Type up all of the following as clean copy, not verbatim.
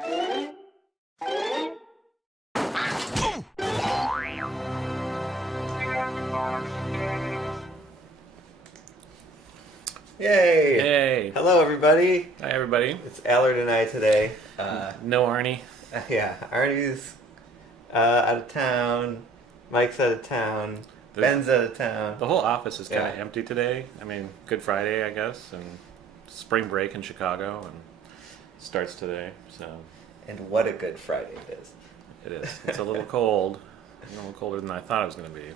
Yay! Hey. Hello, everybody. Hi, everybody. It's Allard and I today. No Arnie. Yeah, Arnie's out of town. Mike's out of town. Ben's out of town. The whole office is kind of empty today. I mean, Good Friday, I guess, and spring break in Chicago, and starts today. So. And what a good Friday it is. It is. It's a little cold. A little colder than I thought it was going to be.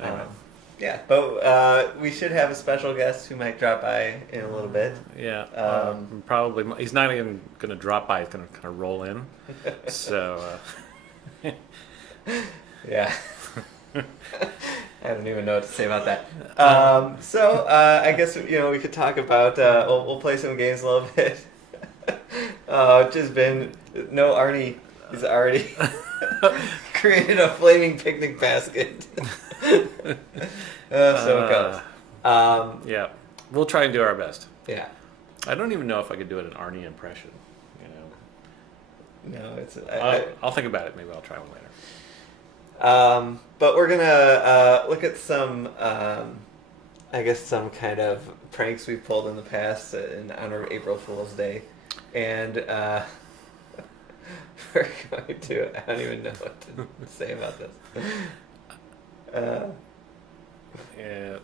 Anyway. Yeah, but we should have a special guest who might drop by in a little bit. Yeah, probably. He's not even going to drop by. He's going to kind of roll in. So. Yeah. I don't even know what to say about that. So I guess we could talk about. We'll play some games a little bit. Just been no Arnie. He's already created a flaming picnic basket. So it goes. Yeah, we'll try and do our best. Yeah. I don't even know if I could do an Arnie impression. No, it's. I'll think about it. Maybe I'll try one later. But we're gonna look at some, I guess, some kind of pranks we've pulled in the past in honor of April Fool's Day, and we're going to. I don't even know what to say about this. Yeah.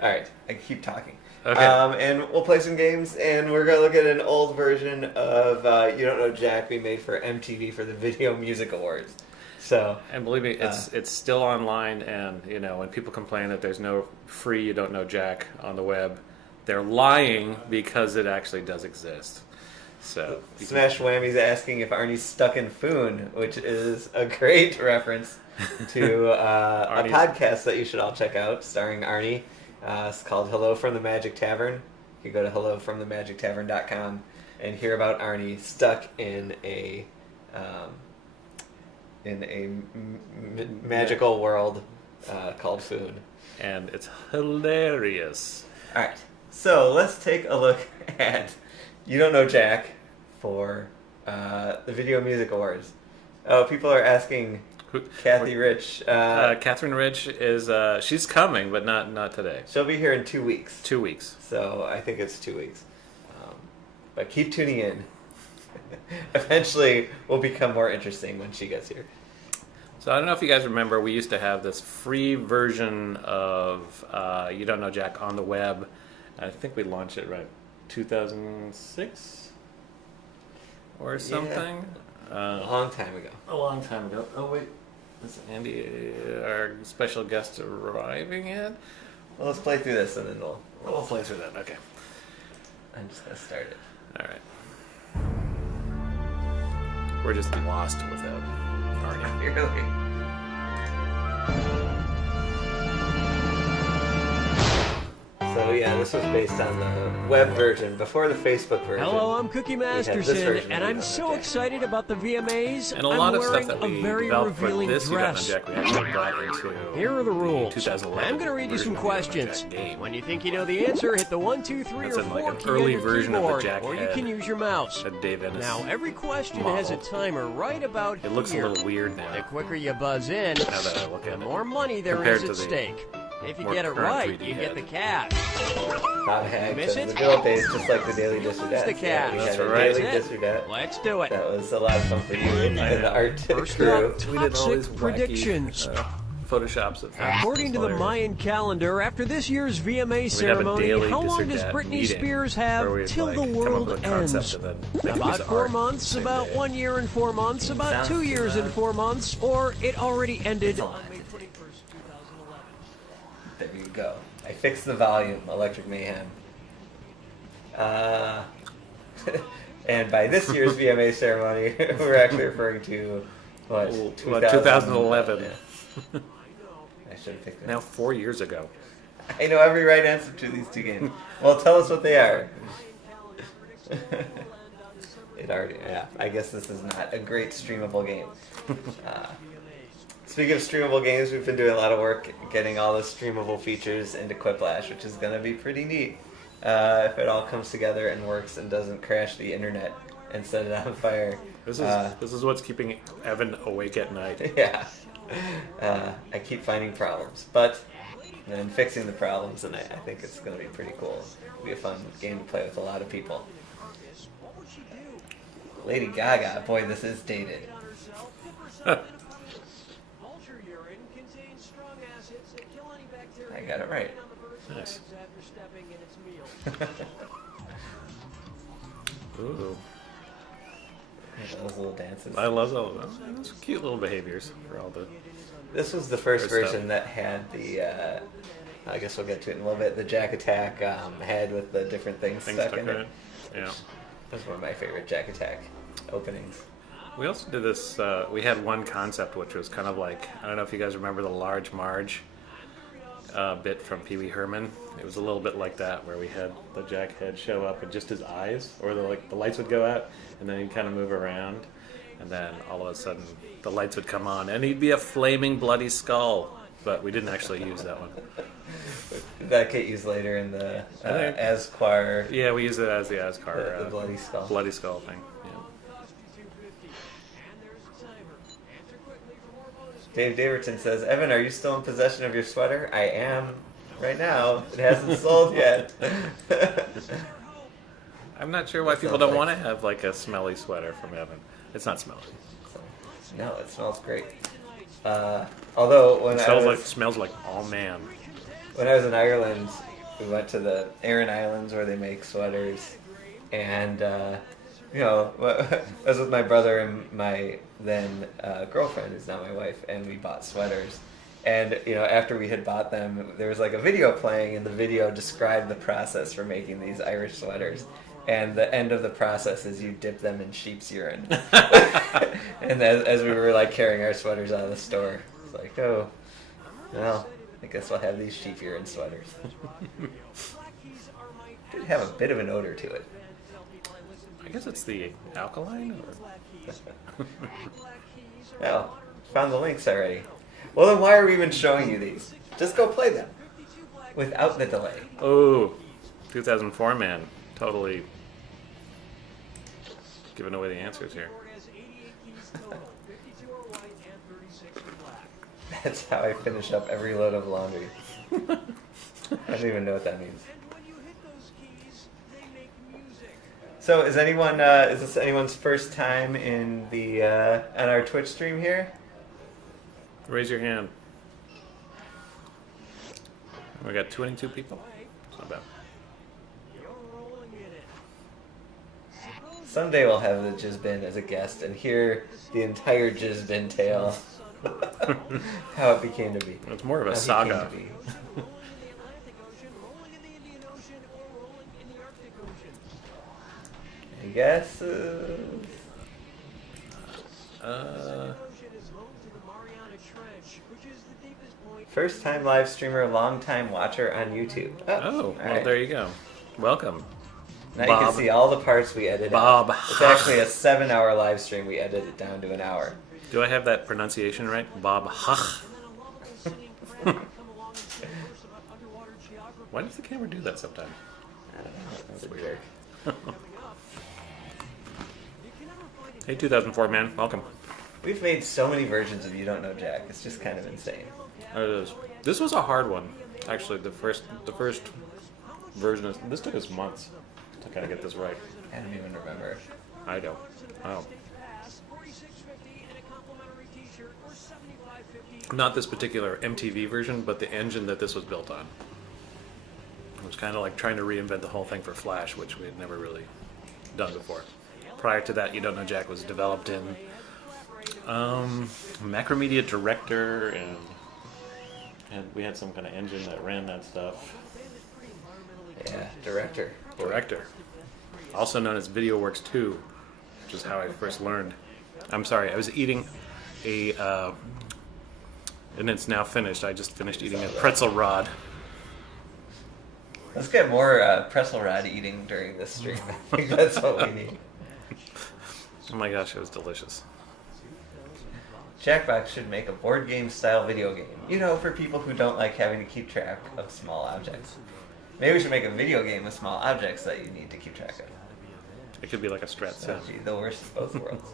All right, I can keep talking. Okay. And we'll play some games, and we're gonna look at an old version of You Don't Know Jack we made for MTV for the Video Music Awards. So, and believe me, it's still online, and when people complain that there's no free You Don't Know Jack on the web, they're lying because it actually does exist. So Smash Whammy's asking if Arnie's stuck in Foon, which is a great reference to a podcast that you should all check out, starring Arnie. It's called Hello from the Magic Tavern. You can go to hellofromthemagictavern.com and hear about Arnie stuck in a magical world called Foon. And it's hilarious. All right, so let's take a look at You Don't Know Jack for the Video Music Awards. Oh, people are asking Kathy Rich. Catherine Rich is she's coming, but not today. She'll be here in 2 weeks. 2 weeks. So I think it's 2 weeks. But keep tuning in. Eventually, will become more interesting when she gets here. So I don't know if you guys remember, we used to have this free version of You Don't Know Jack on the web. I think we launched it 2006 or something. A long time ago. A long time ago. Oh wait, is Andy, our special guest, arriving yet? Well, let's play through this and then we'll play through that. Okay. I'm just gonna start it. All right. We're just lost without Arnie. Really? So yeah, this was based on the web version before the Facebook version. Hello, I'm Cookie Masterson, and I'm so excited about the VMAs. And a lot I'm of wearing stuff that we a very developed for revealing this dress. You Don't Know Jack we actually brought into Here are the rules. 2011 I'm going to read you some version of the questions. Jack game. When you think you know the answer, hit the 1, 2, 3, That's or in 4 like an key early on your version of the keyboard, Jack or you head can use your mouse. that Dave Ennis Now, every question has a timer right about It looks here. a little weird now. The quicker you buzz in, Now that I look the at it. more money there Compared is to at the stake. If you more get it current right, 3D you head. get the cash. Bob Hag Miss says it? the good old days, just like the Daily You Dis or lose Dat. the cash. We That's had a right. Daily That's Dis or Dat. Let's do it. That was a lot of fun for you and the art First crew. up, We did all these toxic wacky, predictions. Photoshops of According to the Mayan calendar, after this year's VMA ceremony, daily how Dis or long does Dat Britney meeting Spears where have we'd, till the come up world with a concept ends? and then make a piece About of 4 art months, the same about day. 1 year and 4 months, about 2 years and 4 months, or it already ended on May 21st, 2011. There you go. I fixed the volume, Electric Mayhem. And by this year's VMA ceremony, we're actually referring to, what, 2011. Yeah. I should have picked that. Now 4 years ago. I know every right answer to these two games. Well, tell us what they are. It already, yeah. I guess this is not a great streamable game. Speaking of streamable games, we've been doing a lot of work getting all the streamable features into Quiplash, which is going to be pretty neat if it all comes together and works and doesn't crash the internet and set it on fire. This is what's keeping Evan awake at night. Yeah. I keep finding problems, but then fixing the problems, and I think it's going to be pretty cool. It'll be a fun game to play with a lot of people. Lady Gaga, boy, this is dated. I got it right. Nice. Ooh. Those little dances. I love all of them. Those cute little behaviors for all the. This was the first First version that had the. I guess we'll get to it in a little bit. The Jack Attack head with the different things stuck in it. Yeah. That's one of my favorite Jack Attack openings. We also did this. We had one concept which was kind of like, I don't know if you guys remember the Large Marge bit from Pee Wee Herman. It was a little bit like that, where we had the Jack head show up and just his eyes, or the lights would go out, and then he'd kind of move around, and then all of a sudden the lights would come on, and he'd be a flaming bloody skull. But we didn't actually use that one. Did that get used later in the Asquire? Yeah, we use it as the Ascar. The bloody skull. Bloody skull thing. Yeah. Dave Daverton says, Evan, are you still in possession of your sweater? I am. Right now. It hasn't sold yet. I'm not sure why people don't want to have like a smelly sweater from Evan. It's not smelly. No, it smells great. Although when Smells like oh man. When I was in Ireland, we went to the Aran Islands where they make sweaters, and I was with my brother and my then girlfriend, who's now my wife, and we bought sweaters. And after we had bought them, there was like a video playing, and the video described the process for making these Irish sweaters. And the end of the process is you dip them in sheep's urine. And as we were like carrying our sweaters out of the store, it's like, oh, well, I guess we'll have these sheep urine sweaters. Did have a bit of an odor to it. I guess it's the alkaline. Oh, found the links already. Well, then why are we even showing you these? Just go play them without the delay. Oh, 2004 man, totally giving away the answers here. That's how I finish up every load of laundry. I don't even know what that means. So, is this anyone's first time in the on our Twitch stream here? Raise your hand. We got 22 people. It's not bad. Someday we'll have the Jizbin as a guest and hear the entire Jizbin tale. How it became to be. It's more of a saga. I guess. First time live streamer, long time watcher on YouTube. Well, there you go. Welcome. Now Bob. you can see all the parts we edited. Bob. It's actually a 7-hour live stream. We edited it down to an hour. Do I have that pronunciation right? Bob Hach. Why does the camera do that sometimes? I don't know. That's a jerk. Hey, 2004 man, welcome. We've made so many versions of You Don't Know Jack. It's just kind of insane. It is. This was a hard one, actually. The first version this took us months to kind of get this right. I don't even remember. I don't. Oh. Not this particular MTV version, but the engine that this was built on. It was kind of like trying to reinvent the whole thing for Flash, which we had never really done before. Prior to that, You Don't Know Jack was developed in Macromedia Director, and we had some kind of engine that ran that stuff. Yeah, Director. Also known as VideoWorks 2, which is how I first learned. I'm sorry, I was eating and it's now finished. I just finished eating a pretzel rod. Let's get more pretzel rod eating during this stream. I think that's what we need. Oh my gosh, it was delicious. Jackbox should make a board game style video game. For people who don't like having to keep track of small objects. Maybe we should make a video game with small objects that you need to keep track of. It could be like a strat sim. Gee, the worst of both worlds.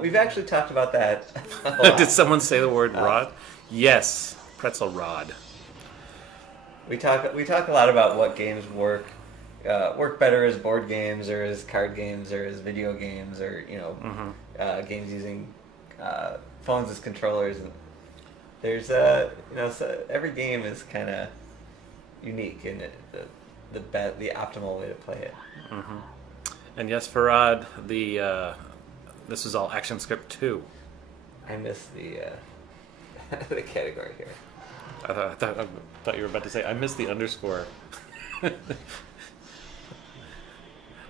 We've actually talked about that a lot. Did someone say the word rod? Yes, pretzel rod. We talk a lot about what games work better as board games or as card games or as video games or games using phones as controllers. And there's so every game is kind of unique in the optimal way to play it. Mm-hmm. And yes, Farad, this is all ActionScript 2. I missed the the category here. I thought you were about to say I missed the underscore.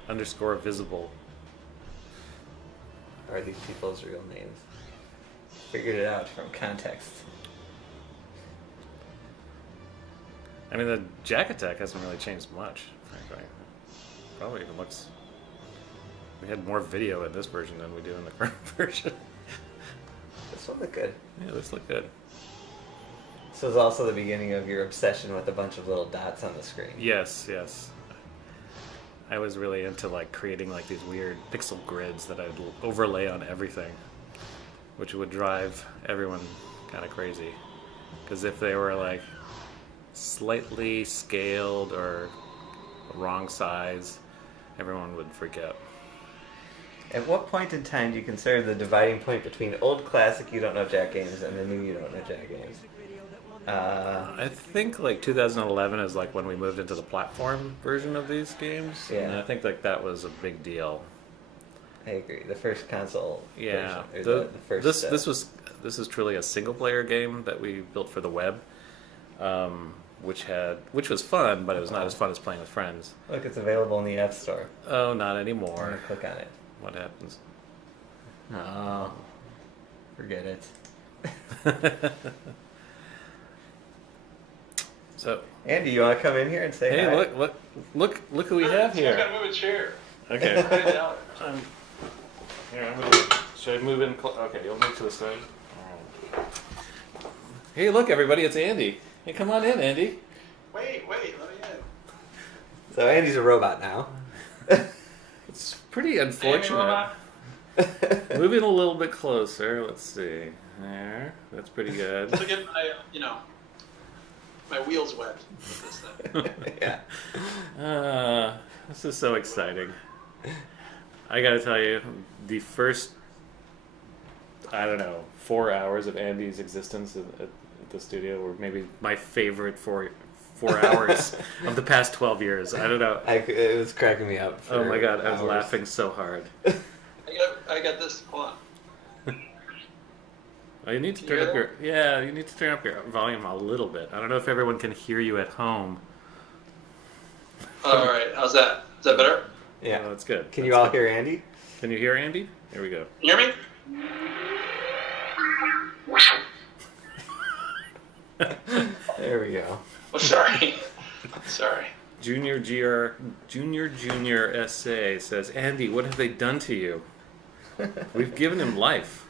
Underscore visible. Are these people's real names? Figured it out from context. I mean, the Jack Attack hasn't really changed much, frankly. Probably even looks... We had more video in this version than we do in the current version. This one looked good. Yeah, this looked good. This was also the beginning of your obsession with a bunch of little dots on the screen. Yes. I was really into creating these weird pixel grids that I'd overlay on everything, which would drive everyone kind of crazy. Because if they were slightly scaled or wrong size, everyone would freak out. At what point in time do you consider the dividing point between old classic You Don't Know Jack games and the new You Don't Know Jack games? I think 2011 is when we moved into the platform version of these games. Yeah. And I think that was a big deal. I agree. The first console Yeah. version. Or the first, this is truly a single player game that we built for the web, which was fun, but it was not as fun as playing with friends. Look, it's available in the App Store. Oh, not I'm anymore. gonna click on it. What happens? Oh, forget it. So, Andy, you want to come in here and say hey, hi? look who we have I here. gotta move a chair. Okay. I'm Should I move in? Okay, you'll move to the side. Hey, look, everybody, it's Andy. Hey, come on in, Andy. Wait, let me in. So Andy's a robot now. It's pretty Andy unfortunate. robot? Moving a little bit closer. Let's see. There. That's pretty good. To get my, my wheels wet with this thing. Yeah. This is so exciting. I gotta tell you, the first, 4 hours of Andy's existence at the studio were maybe my favorite 4 hours of the past 12 years. I don't know. It was cracking me up. Oh my god, I was hours. laughing so hard. I got this. Hold on. Oh, you need to You turn hear up you need to turn up your volume a little bit. I don't know if everyone can hear you at home. All right, how's that? Is that better? Yeah. Oh, that's good. Can That's you all good. hear Andy? Can you hear Andy? Here we go. You hear me? There we go. Oh, sorry. Sorry. Junior SA says, Andy, what have they done to you? We've given him life.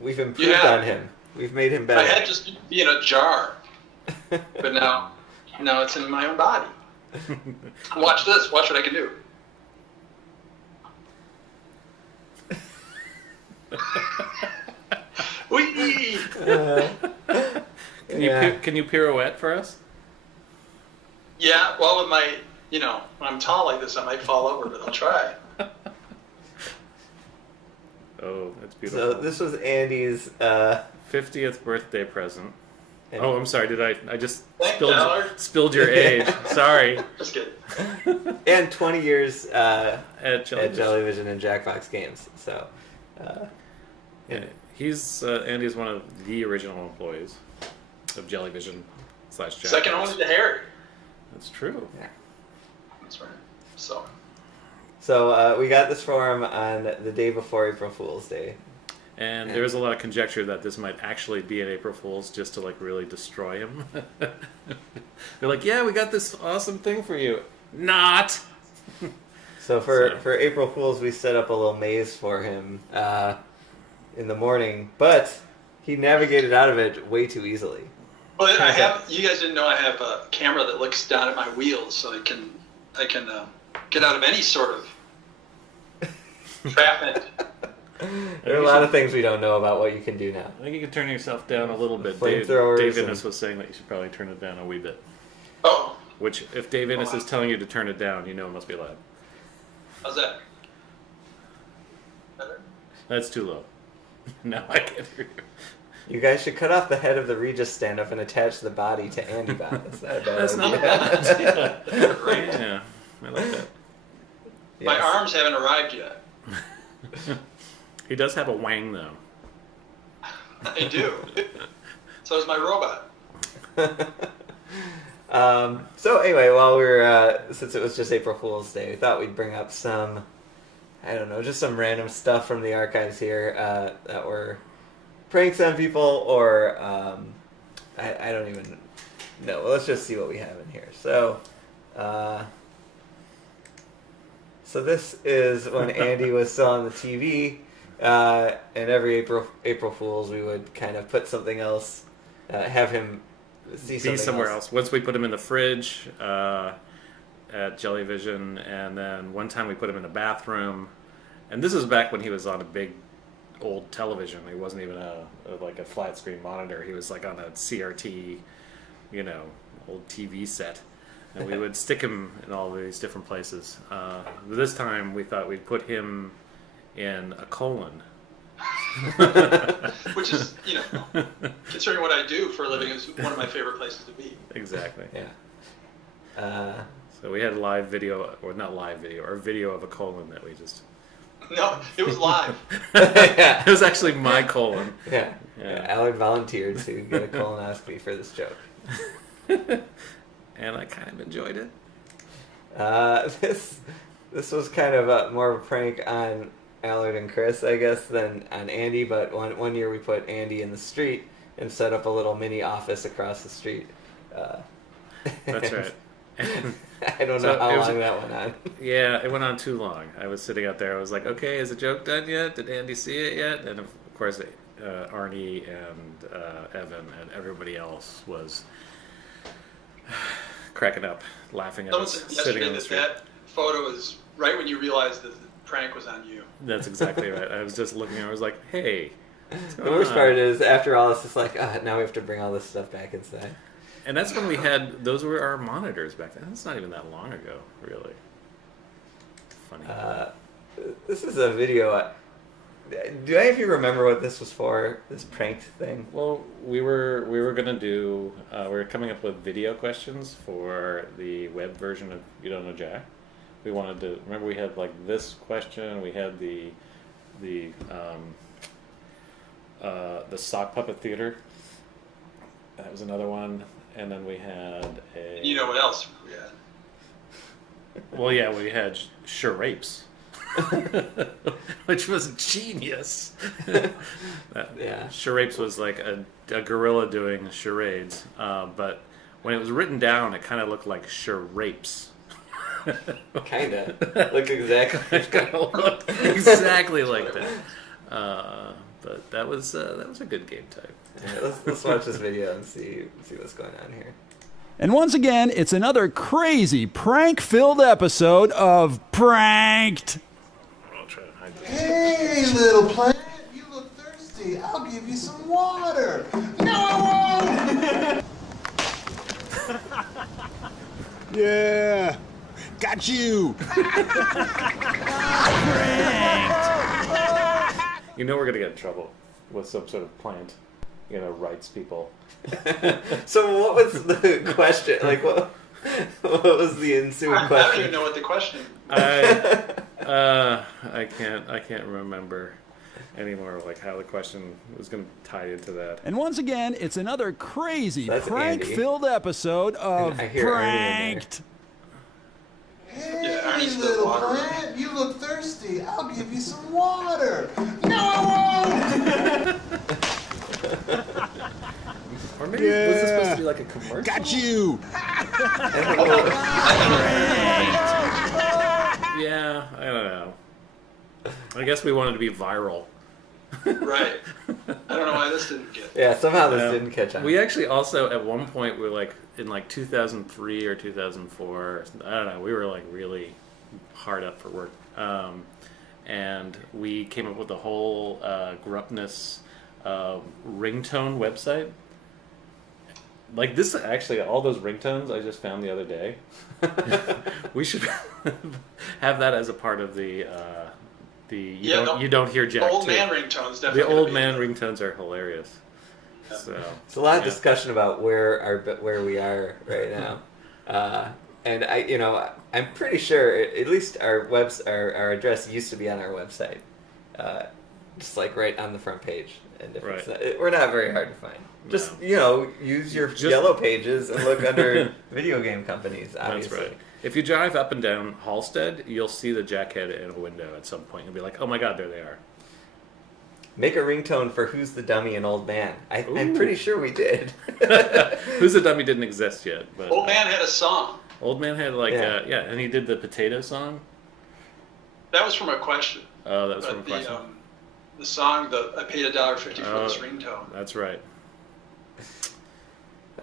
We've improved Yeah. on him. We've made him My better. head just used to be in a jar, but now it's in my own body. Watch this. Watch what I can do. Whee! Can you pirouette for us? Yeah, well, with my, when I'm tall like this, I might fall over, but I'll try. Oh, that's beautiful. So this was Andy's 50th birthday present. and- Oh, I'm sorry. Did I just Thanks, Tyler. spilled your age? Sorry. Just kidding. and 20 years At Jellyfish. at Jellyvision and Jackbox games. So Yeah, he's Andy's one of the original employees of Jellyvision / Jackbox. Second only to Harry. That's true. yeah. That's right. So, So we got this for him on the day before April Fool's Day. And Yeah. there was a lot of conjecture that this might actually be an April Fool's just to really destroy him. They're like, yeah, we got this awesome thing for you. Not! So for April Fool's, we set up a little maze for him in the morning, but he navigated out of it way too easily. well, you guys didn't know I have a camera that looks down at my wheels, so I can get out of any sort of trapment. There are a lot of things we don't know about what you can do now. I think you can turn yourself down a little bit. Flamethrowers. Dave Innes was saying that you should probably turn it down a wee bit. Oh, Which, if Dave Innes is telling you to turn it down, you know it must be loud. how's that? Better? That's too low. No, I can't hear you. You guys should cut off the head of the Regis stand-up and attach the body to Andy Bot. That's not a bad idea. Yeah, I like that. Yes. My arms haven't arrived yet. He does have a wang, though. I do. So is my robot. So anyway, while we're since it was just April Fool's Day, we thought we'd bring up some, I don't know, just some random stuff from the archives here that were pranks on people, or I don't even know. Let's just see what we have in here. So this is when Andy was still on the TV, and every April Fool's we would kind of put something else, have him see something somewhere else. Once we put him in the fridge at Jellyvision, and then one time we put him in the bathroom, and this is back when he was on a big old television. He wasn't even like a flat screen monitor. He was like on a CRT, old TV set. And we would stick him in all these different places. This time we thought we'd put him in a colon. Which is, considering what I do for a living, is one of my favorite places to be. Exactly. Yeah. So we had live video, or not live video, or video of a colon that we just... No, it was live. Yeah. It was actually my colon. Yeah. Allard volunteered to get a colonoscopy for this joke. And I kind of enjoyed it. This was kind of more of a prank on Allard and Chris, I guess, than on Andy. But one year we put Andy in the street and set up a little mini office across the street. That's right. I don't know how long that went on. Yeah, it went on too long. I was sitting out there. I was like, okay, is the joke done yet? Did Andy see it yet? And of course, Arnie and Evan and everybody else was cracking up, laughing at us sitting on the street. That photo is right when you realized that the prank was on you. That's exactly right. I was just looking and I was like, hey. The worst part is, after all, it's just like, now we have to bring all this stuff back inside. And that's when we had, those were our monitors back then. That's not even that long ago, really. Funny. This is a video. Do any of you remember what this was for, this pranked thing? Well, we were going to do, we were coming up with video questions for the web version of You Don't Know Jack. We wanted to, remember we had like this question, we had the sock puppet theater. That was another one. And then we had a... You know what else we had? Well, yeah, we had charapes. Which was genius. Yeah. Charapes was like a gorilla doing charades, but when it was written down, it kind of looked like charapes. Kinda. Looked exactly. It kind of looked exactly like that. But that was a good game type. Yeah, let's watch this video and see what's going on here. And once again, it's another crazy prank-filled episode of Pranked. I'll try to hide this. Hey, little plant, you look thirsty. I'll give you some water. No, I won't. Yeah, got you. You know we're gonna get in trouble with some sort of plant, rights people. So what was the question? Like, what was the ensuing I question? don't even know what the question. I can't remember anymore. Like how the question was going to tie into that. And once again, it's another crazy That's prank-filled episode of I hear Ernie in there. Pranked. Hey, Ernie's the little water. plant, you look thirsty. I'll give you some water. No, I won't. Or maybe was this supposed to be like a commercial? Got you. Yeah, I don't know. I guess we wanted to be viral. Right. I don't know why this didn't get. Yeah, somehow this didn't catch on. We actually also at one point were like in like 2003 or 2004. I don't know. We were like really hard up for work. And we came up with a whole Gruppness ringtone website. Like this, actually, all those ringtones I just found the other day. We should have that as a part of the you don't hear Jack. The old too. man ringtones definitely. The old man ringtones are hilarious. Yeah. So It's a lot of discussion about where we are right now, and I'm pretty sure at least our our address used to be on our website, just like right on the front page. And if it's not, we're not very hard to find. Just use your yellow pages and look under video game companies. Obviously. That's right. If you drive up and down Halstead, you'll see the Jackhead in a window at some point. You'll be like, "Oh my God, there they are." Make a ringtone for "Who's the Dummy" and "Old Man." I'm pretty sure we did. "Who's the Dummy" didn't exist yet, but Old Man had a song. Old Man had and he did the potato song. That was from a question. Oh, that was from a question. The song, I paid $1.50 for this ringtone. That's right.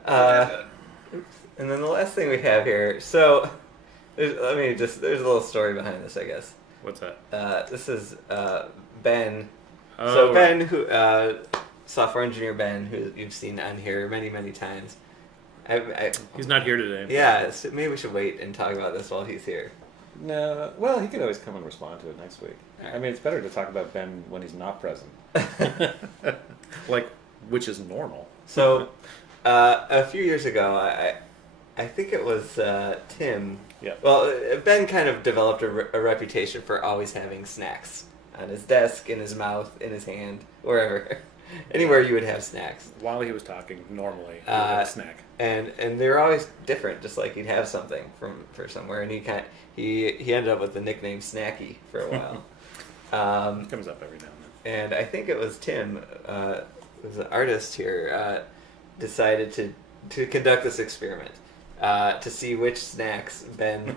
And then the last thing we have here. So, there's a little story behind this, I guess. What's that? This is Ben. Oh, so Ben, who software engineer Ben, who you've seen on here many, many times. He's not here today. Yeah, so maybe we should wait and talk about this while he's here. No, well, he could always come and respond to it next week. Right. I mean, it's better to talk about Ben when he's not present. Which is normal. So, a few years ago, I think it was Tim. Yeah. Well, Ben kind of developed a reputation for always having snacks on his desk, in his mouth, in his hand, wherever. Anywhere you would have snacks. While he was talking, normally, he would have a snack. And they're always different, just like he'd have something for somewhere. And he ended up with the nickname Snacky for a while. It comes up every now and then. And I think it was Tim, who's an artist here, decided to conduct this experiment to see which snacks Ben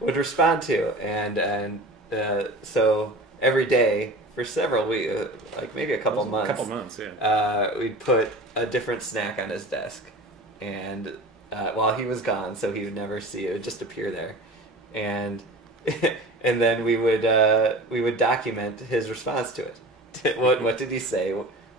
would respond to. And so every day for several weeks, like maybe a couple months, yeah. We'd put a different snack on his desk. And while he was gone, so he would never see it, would just appear there. And and then we would document his response to it. What did he say?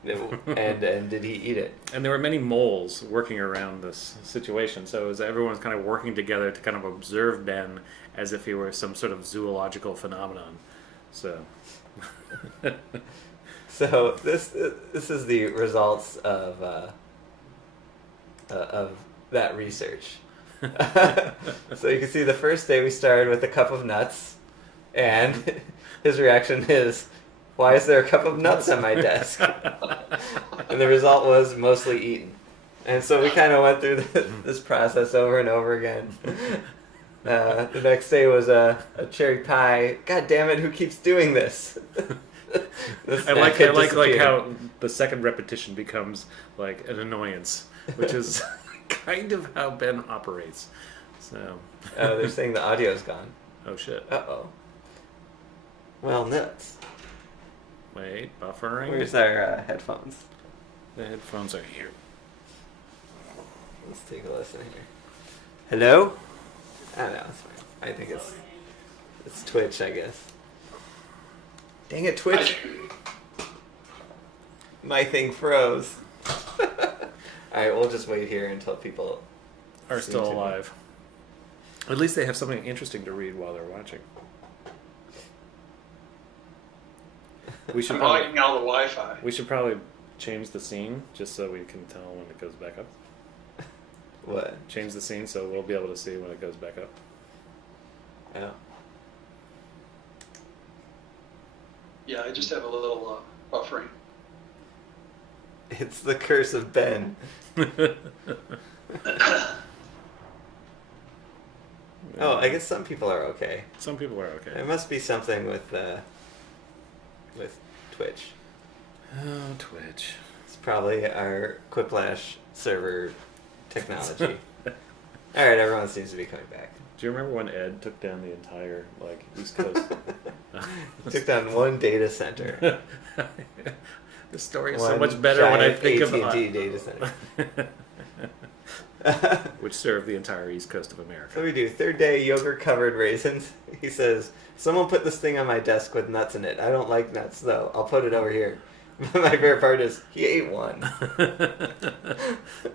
And did he eat it? And there were many moles working around this situation, so it was everyone's kind of working together to kind of observe Ben as if he were some sort of zoological phenomenon. So, so this is the results of that research. So you can see the first day we started with a cup of nuts, and his reaction is, "Why is there a cup of nuts on my desk?" And the result was mostly eaten. And so we kind of went through this process over and over again. The next day was a cherry pie. God damn it! Who keeps doing this? I like how the second repetition becomes like an annoyance, which is kind of how Ben operates. So. They're saying the audio's gone. Oh shit. Uh-oh. Well, nuts. Wait, buffering. Where's our headphones? The headphones are here. Let's take a listen here. Hello? I don't know, it's fine. I think it's Twitch, I guess. Dang it, Twitch. My thing froze. Alright, we'll just wait here until people are still alive. At least they have something interesting to read while they're watching. I'm logging out of the Wi-Fi. We should probably change the scene just so we can tell when it goes back up. What? Change the scene so we'll be able to see when it goes back up. Yeah. Yeah, I just have a little buffering. It's the curse of Ben. Oh, I guess some people are okay. Some people are okay. There must be something with Twitch. Oh, Twitch. It's probably our Quiplash server technology. Alright, everyone seems to be coming back. Do you remember when Ed took down the entire East Coast? Took down one data center. The story is so much better when I think of AT&T data center. Which served the entire East Coast of America. So we do third day yogurt covered raisins. He says, someone put this thing on my desk with nuts in it. I don't like nuts, though. I'll put it over here. My favorite part is, he ate one.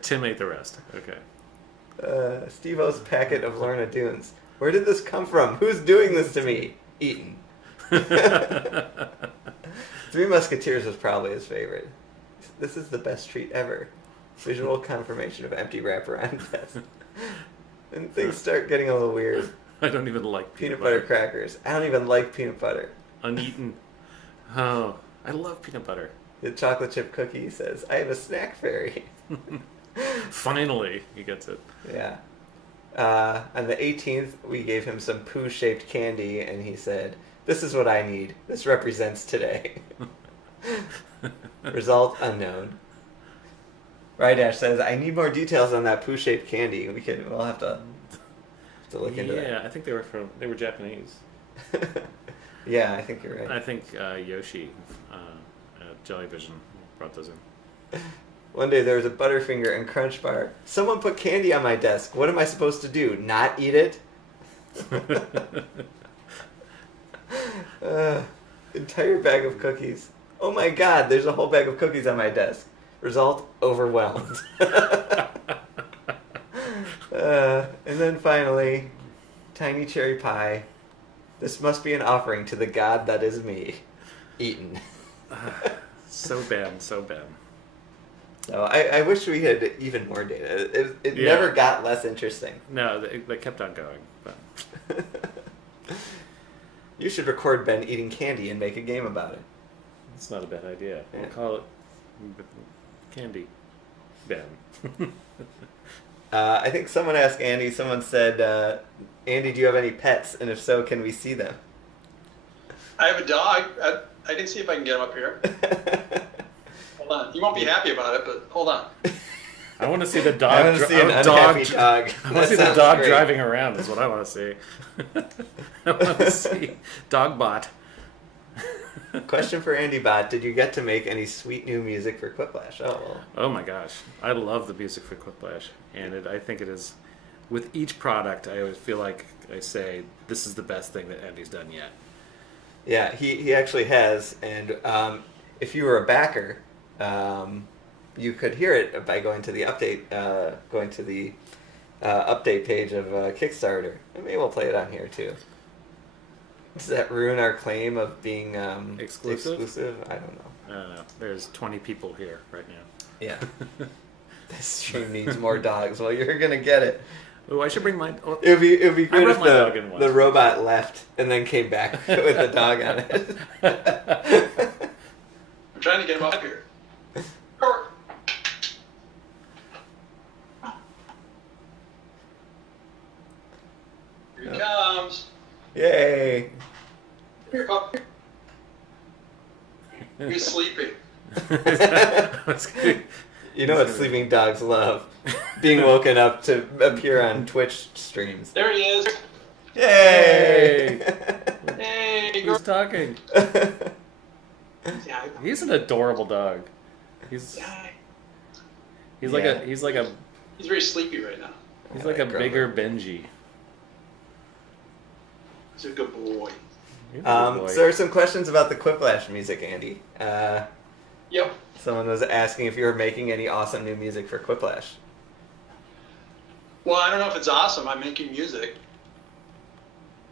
Tim ate the rest. Okay. Steve-O's packet of Lorna Doones. Where did this come from? Who's doing this to me? Eaten. Three Musketeers was probably his favorite. This is the best treat ever. Visual confirmation of empty wrapper on desk. And things start getting a little weird. I don't even like Peanut butter crackers. I don't even like peanut butter. Uneaten. Oh, I love peanut butter. The chocolate chip cookie says, I have a snack fairy. Finally, he gets it. Yeah. On the 18th, we gave him some poo-shaped candy, and he said, this is what I need. This represents today. Result unknown. Rydash says, I need more details on that poo-shaped candy. We'll have to look into that. Yeah, I think they were Japanese. Yeah, I think you're right. I think Yoshi, Jellyvision, brought those in. One day there was a Butterfinger and Crunch Bar. Someone put candy on my desk. What am I supposed to do? Not eat it? Entire bag of cookies. Oh my god, there's a whole bag of cookies on my desk. Result, overwhelmed. And then finally, tiny cherry pie. This must be an offering to the god that is me. Eaten. So bad, so bad. So I wish we had even more data. It never got less interesting. No, they kept on going. But. You should record Ben eating candy and make a game about it. It's not a bad idea. Yeah. We'll call it Candy Ben. I think someone asked Andy, someone said, Andy, do you have any pets? And if so, can we see them? I have a dog. I can see if I can get him up here. Hold on. You won't be happy about it, but hold on. I want to see the dog. I want to see an unhappy dog. I want to see the dog driving around. Is what I want to see. I want to see Dogbot. Question for Andy Bot: did you get to make any sweet new music for Quiplash? Oh my gosh, I love the music for Quiplash, and I think it is. With each product, I always feel like I say this is the best thing that Andy's done yet. Yeah, he actually has, and if you were a backer, you could hear it by going to the update, update page of Kickstarter. And maybe we'll play it on here too. Does that ruin our claim of being exclusive? I don't know. There's 20 people here right now. Yeah. This stream needs more dogs. Well, you're gonna get it. Oh, I should bring mine. Oh, It would be great dog in if one. the robot left and then came back with a dog on it. I'm trying to get him up here. Here he comes. Yay! Here, up here. He's sleeping. You know what sleeping dogs love? Being woken up to appear on Twitch streams. There he is. Yay! Hey, Who's talking? Yeah, He's an adorable dog. He's like a he's very sleepy right now. he's like a bigger Benji. He's a good boy. He's a good boy. So there are some questions about the Quiplash music, Andy. Yep. Someone was asking if you were making any awesome new music for Quiplash. Well, I don't know if it's awesome. I'm making music.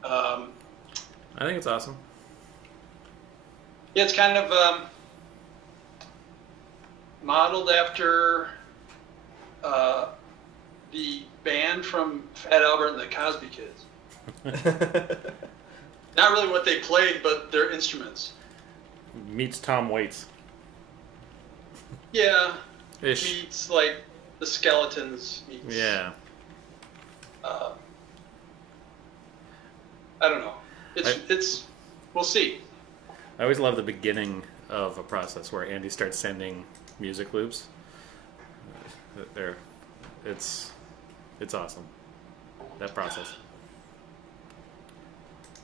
I think it's awesome. Yeah, it's kind of modeled after the band from Fat Albert and the Cosby Kids. Not really what they played, but their instruments. Meets Tom Waits. Yeah. Ish. Meets like the Skeletons. Meets, Yeah. I don't know. It's we'll see. I always love the beginning of a process where Andy starts sending music loops. It's awesome. That process.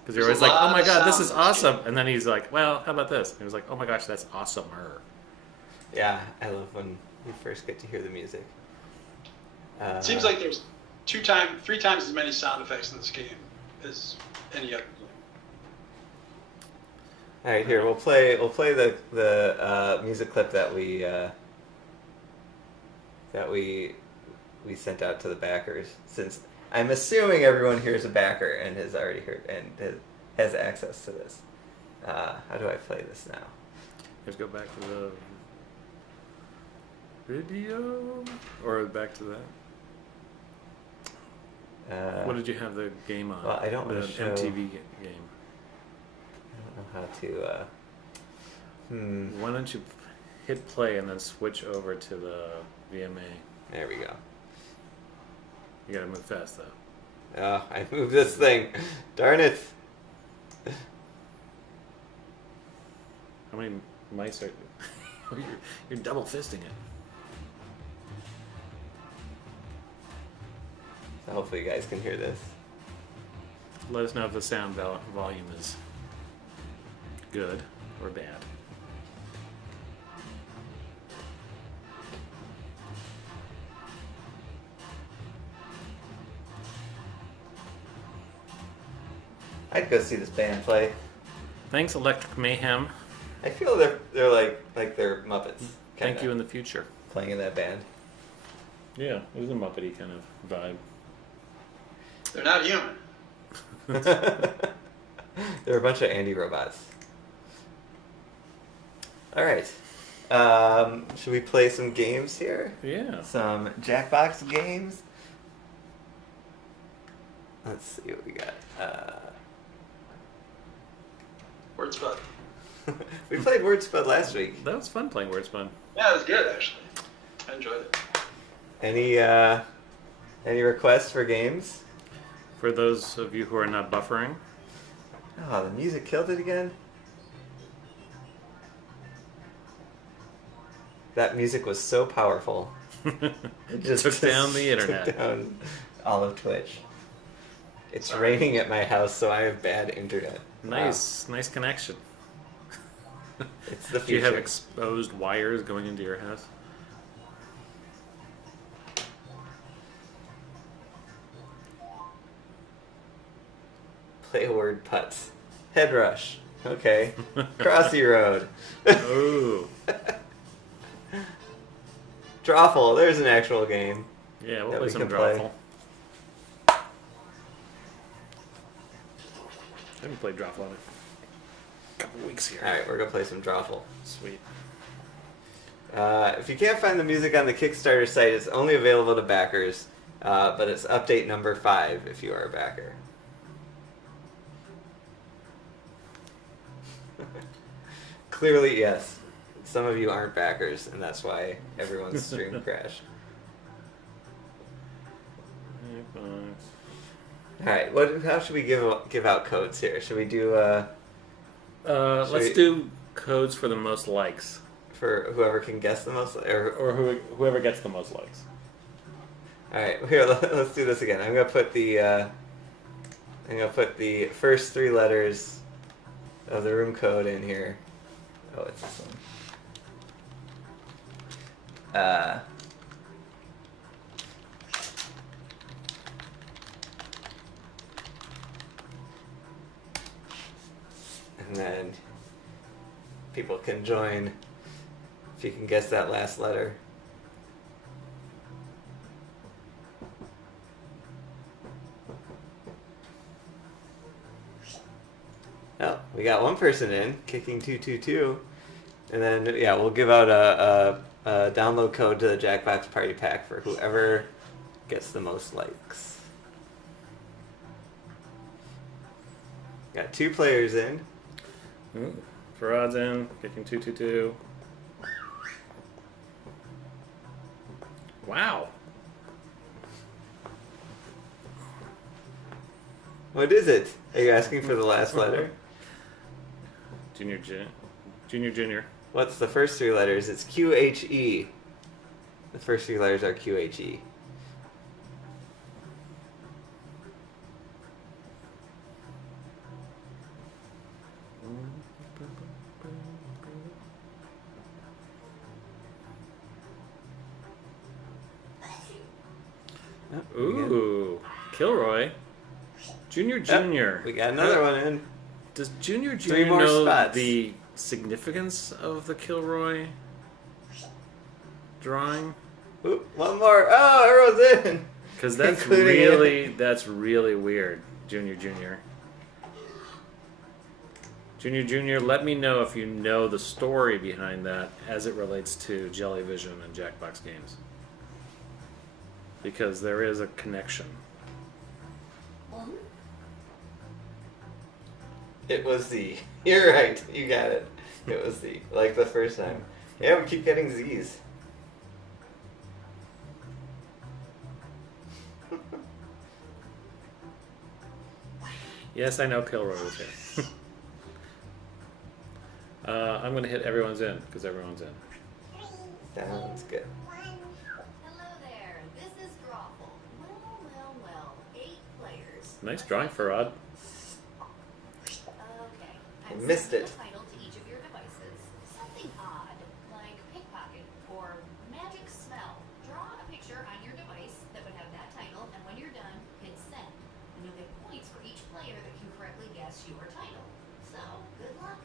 Because you're always There's a like, oh lot my of god, this sound is in this awesome. And then he's like, well, how about this? And he was like, oh my gosh, that's awesomer. Yeah, I love when you first get to hear the music. It seems like there's 3 times as many sound effects in this game as any other game. All right, here we'll play the music clip that we sent out to the backers, since I'm assuming everyone here is a backer and has already heard and has access to this. How do I play this now? Let's go back to the video, or back to that. What did you have the game on? Well, I don't want the to show MTV game. I don't know how to. Why don't you hit play and then switch over to the VMA? There we go. You gotta move fast though. Oh, I moved this thing. Darn it. How many mice are you're double fisting it. So hopefully you guys can hear this. Let us know if the sound volume is good or bad. I'd go see this band play. Thanks, Electric Mayhem. I feel they're like they're Muppets. Thank you in the future. Playing in that band. Yeah, it was a Muppety kind of vibe. They're not human. They're a bunch of Andy robots. All right. Should we play some games here? Yeah. Some Jackbox games. Let's see what we got. Word Spud. We played Word Spud last week. That was fun playing Word Spun. Yeah, it was good actually. I enjoyed it. Any requests for games? For those of you who are not buffering, Oh, the music killed it again. That music was so powerful. it just took down the internet. Took down all of Twitch. It's raining at my house, so I have bad internet. Nice connection. It's the future. Do you have exposed wires going into your house? Play word putts. Head rush. Okay. Crossy Road. Ooh. Drawful. There's an actual game. Yeah, we'll that play we some can play. Drawful. I haven't played Drawful in a couple weeks here. Alright, we're going to play some Drawful. Sweet. If you can't find the music on the Kickstarter site, it's only available to backers, but it's update number 5 if you are a backer. Clearly, yes. Some of you aren't backers, and that's why everyone's stream crashed. Alright, how should we give out codes here? Should we do let's do codes for the most likes. For whoever can guess the most, or whoever gets the most likes. All right, here. Let's do this again. I'm gonna put the first 3 letters of the room code in here. Oh, it's this one. And then people can join if you can guess that last letter. Oh, we got one person in, kicking 222. And then, yeah, we'll give out a download code to the Jackbox Party Pack for whoever gets the most likes. Got 2 players in. Farad's in, kicking 222. Wow. What is it? Are you asking for the last letter? Junior. What's the first 3 letters? It's QHE. The first 3 letters are QHE. Ooh, Kilroy. Junior. We got another one in. Does Junior 3 more know spots. the significance of the Kilroy drawing? Ooh, one more. Oh, everyone's in. Because that's Including really weird. Junior. Junior, let me know if you know the story behind that as it relates to Jellyvision and Jackbox games. Because there is a connection. It was the. You're right. You got it. It was the. Like the first time. Yeah, we keep getting Z's. Yes, I know Kilroy was here. I'm going to hit everyone's in, because everyone's in. Sounds good. Hello there, this is Drawful. Well, 8 players. Nice drawing, Farad. Okay. I missed it. A title to each of your devices. Something odd, like pickpocket or magic smell. Draw a picture on your device that would have that title, and when you're done, hit send. And you'll get points for each player that can correctly guess your title. So, good luck.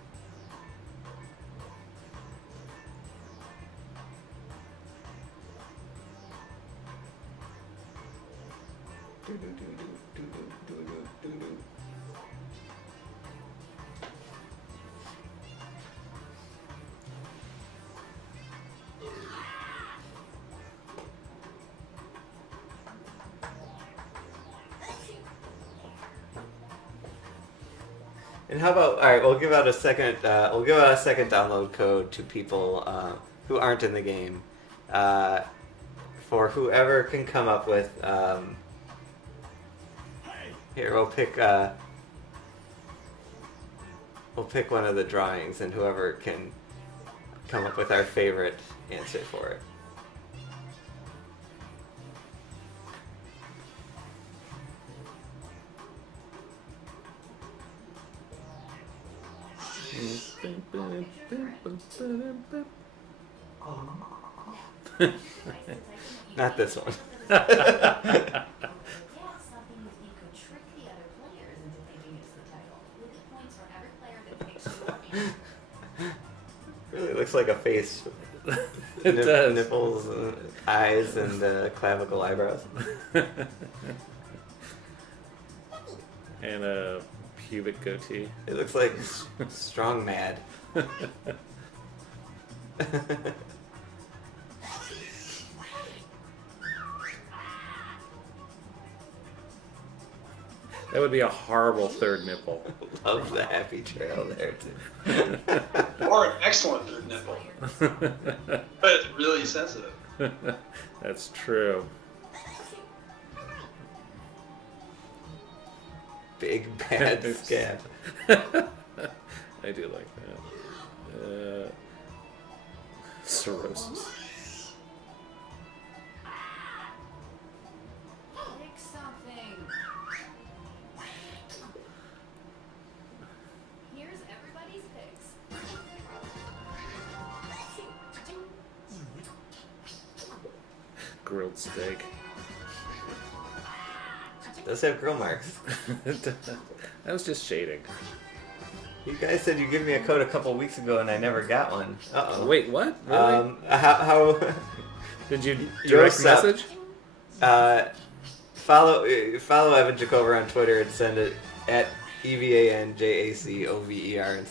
And how about? All right, we'll give out a second. We'll give out a second download code to people who aren't in the game, for whoever can come up with. Here, we'll pick. We'll pick one of the drawings, and whoever can come up with our favorite answer for it. Not this one. Yeah, something that you could trick the other players into thinking it's the title. You'll get points for every player that picks your answer. Really looks like a face. It does. Nipples, eyes, and clavicle eyebrows. And a pubic goatee. It looks like strong mad. That would be a horrible third nipple. Love the happy trail there too. Or an excellent third nipple. But it's really sensitive. That's true. Big bad scab. I do like that. Cirrhosis. Pick something. Here's everybody's picks. Grilled steak. Does have grill marks. That was just shading. You guys said you gave me a code a couple weeks ago and I never got one. Uh-oh. Wait, what? Really? How Did you Dress direct up. message? Follow Evan Jacover on Twitter and send it at EVANJACOVER and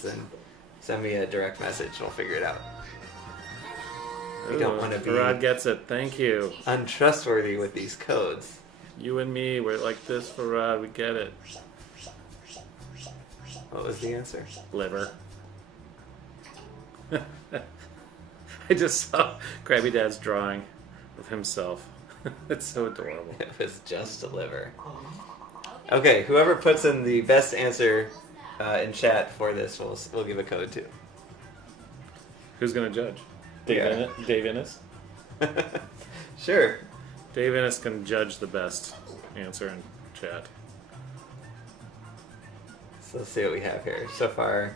send me a direct message. We'll figure it out. We don't want to be Farad gets it. Thank you. untrustworthy with these codes. You and me, we're like this, Farad. We get it. What was the answer? Liver. I just saw Krabby Dad's drawing of himself. It's so adorable. It was just a liver. Okay, whoever puts in the best answer in chat for this, we'll give a code to. Who's gonna judge? Dave Innes? Sure. Dave Innes can judge the best answer in chat. So let's see what we have here. So far.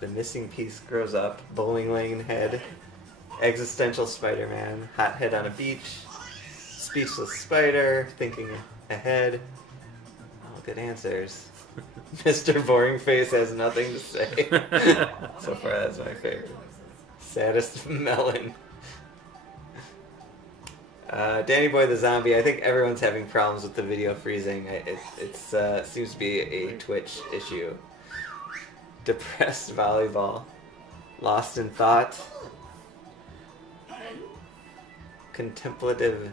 The missing piece grows up. Bowling lane head. Existential Spider-Man, hothead on a beach, speechless spider, thinking ahead. Oh, good answers. Mr. Boring Face has nothing to say. So far, that's my favorite. Saddest melon. Danny Boy the Zombie. I think everyone's having problems with the video freezing. It seems to be a Twitch issue. Depressed volleyball. Lost in thought. Contemplative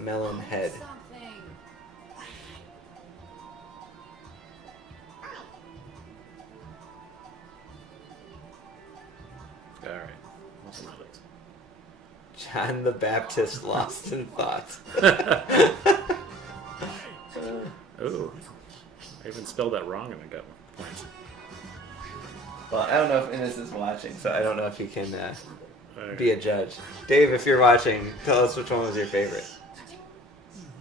melon head. All right. What's next? John the Baptist lost in thought. Oh, I even spelled that wrong and I got points. Well, I don't know if Innes is watching, so I don't know if he can Okay. be a judge. Dave, if you're watching, tell us which one was your favorite.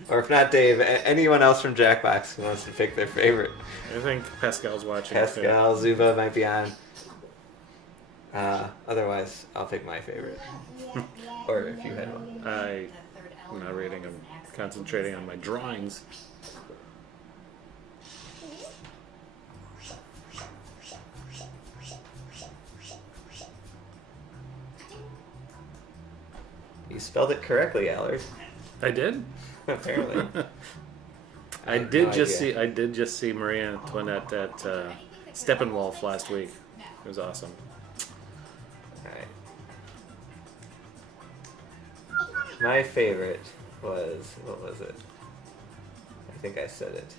Or if not Dave, anyone else from Jackbox who wants to pick their favorite. I think Pascal's watching. Pascal, Zuba might be on. Otherwise, I'll pick my favorite. Or if you had one. I'm not reading. I'm concentrating on my drawings. You spelled it correctly, Allard. I did. Apparently. I did just see Marie Antoinette at Steppenwolf last week. It was awesome. Alright. My favorite was, what was it? I think I said it.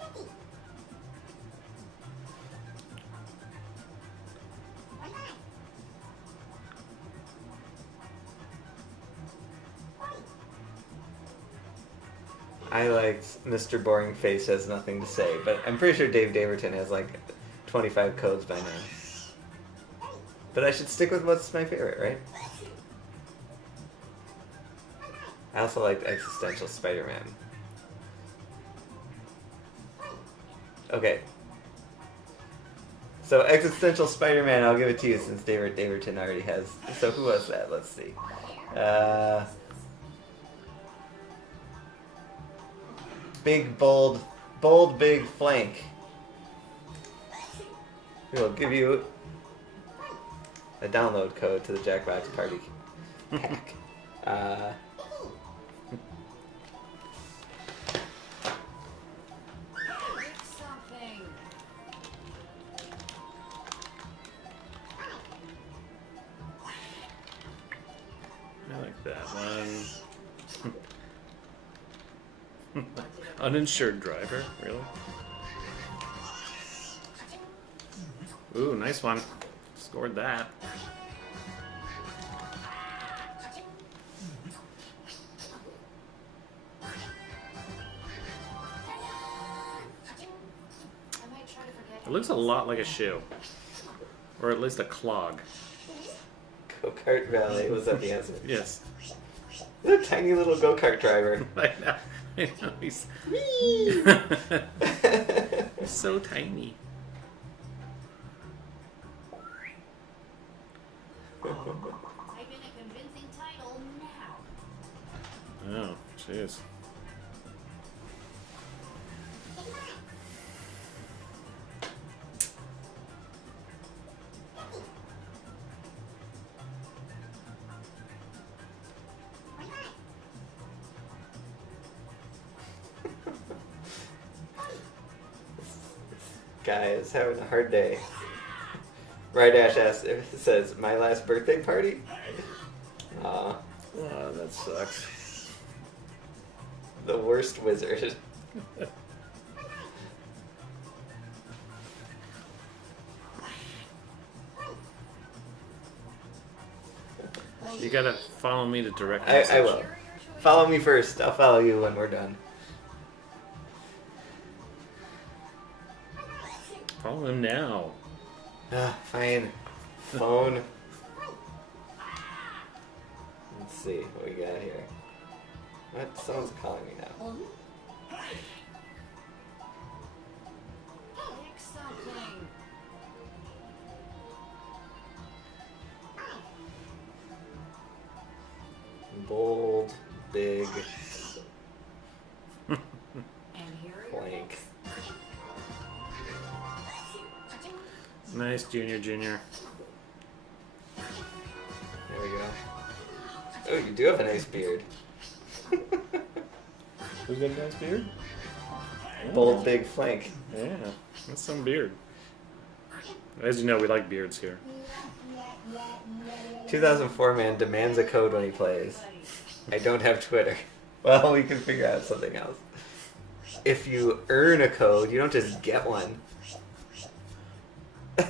I liked Mr. Boring Face has nothing to say, but I'm pretty sure Dave Daverton has like 25 codes by now. But I should stick with what's my favorite, right? I also liked Existential Spider-Man. Okay. So Existential Spider-Man, I'll give it to you since David Daverton already has. So who was that? Let's see. Big, bold, big flank. We'll give you a download code to the Jackbox Party pack. I like that one. Uninsured driver, really? Ooh, nice one. Scored that. It looks a lot like a shoe. Or at least a clog. Go-kart Valet was that the answer? Yes. He's a tiny little go-kart driver. I know. He's so tiny. Type in a convincing title now. Oh, jeez. Guy is having a hard day. Rydash asks, it says, my last birthday party? Aw, Oh, that sucks. the worst wizard. You gotta follow me to direct I message. will. Follow me first. I'll follow you when we're done. Follow him now. Fine. Phone. Let's see what we got here. What? Someone's calling me now. Pick something. bold, big, And here are your blank. picks. Nice, Junior. There we go. Oh, you do have a nice beard. Who's got a nice beard? Bold, big flank. Yeah, that's some beard. As you know, we like beards here. 2004 man demands a code when he plays. I don't have Twitter. Well, we can figure out something else. If you earn a code, you don't just get one. I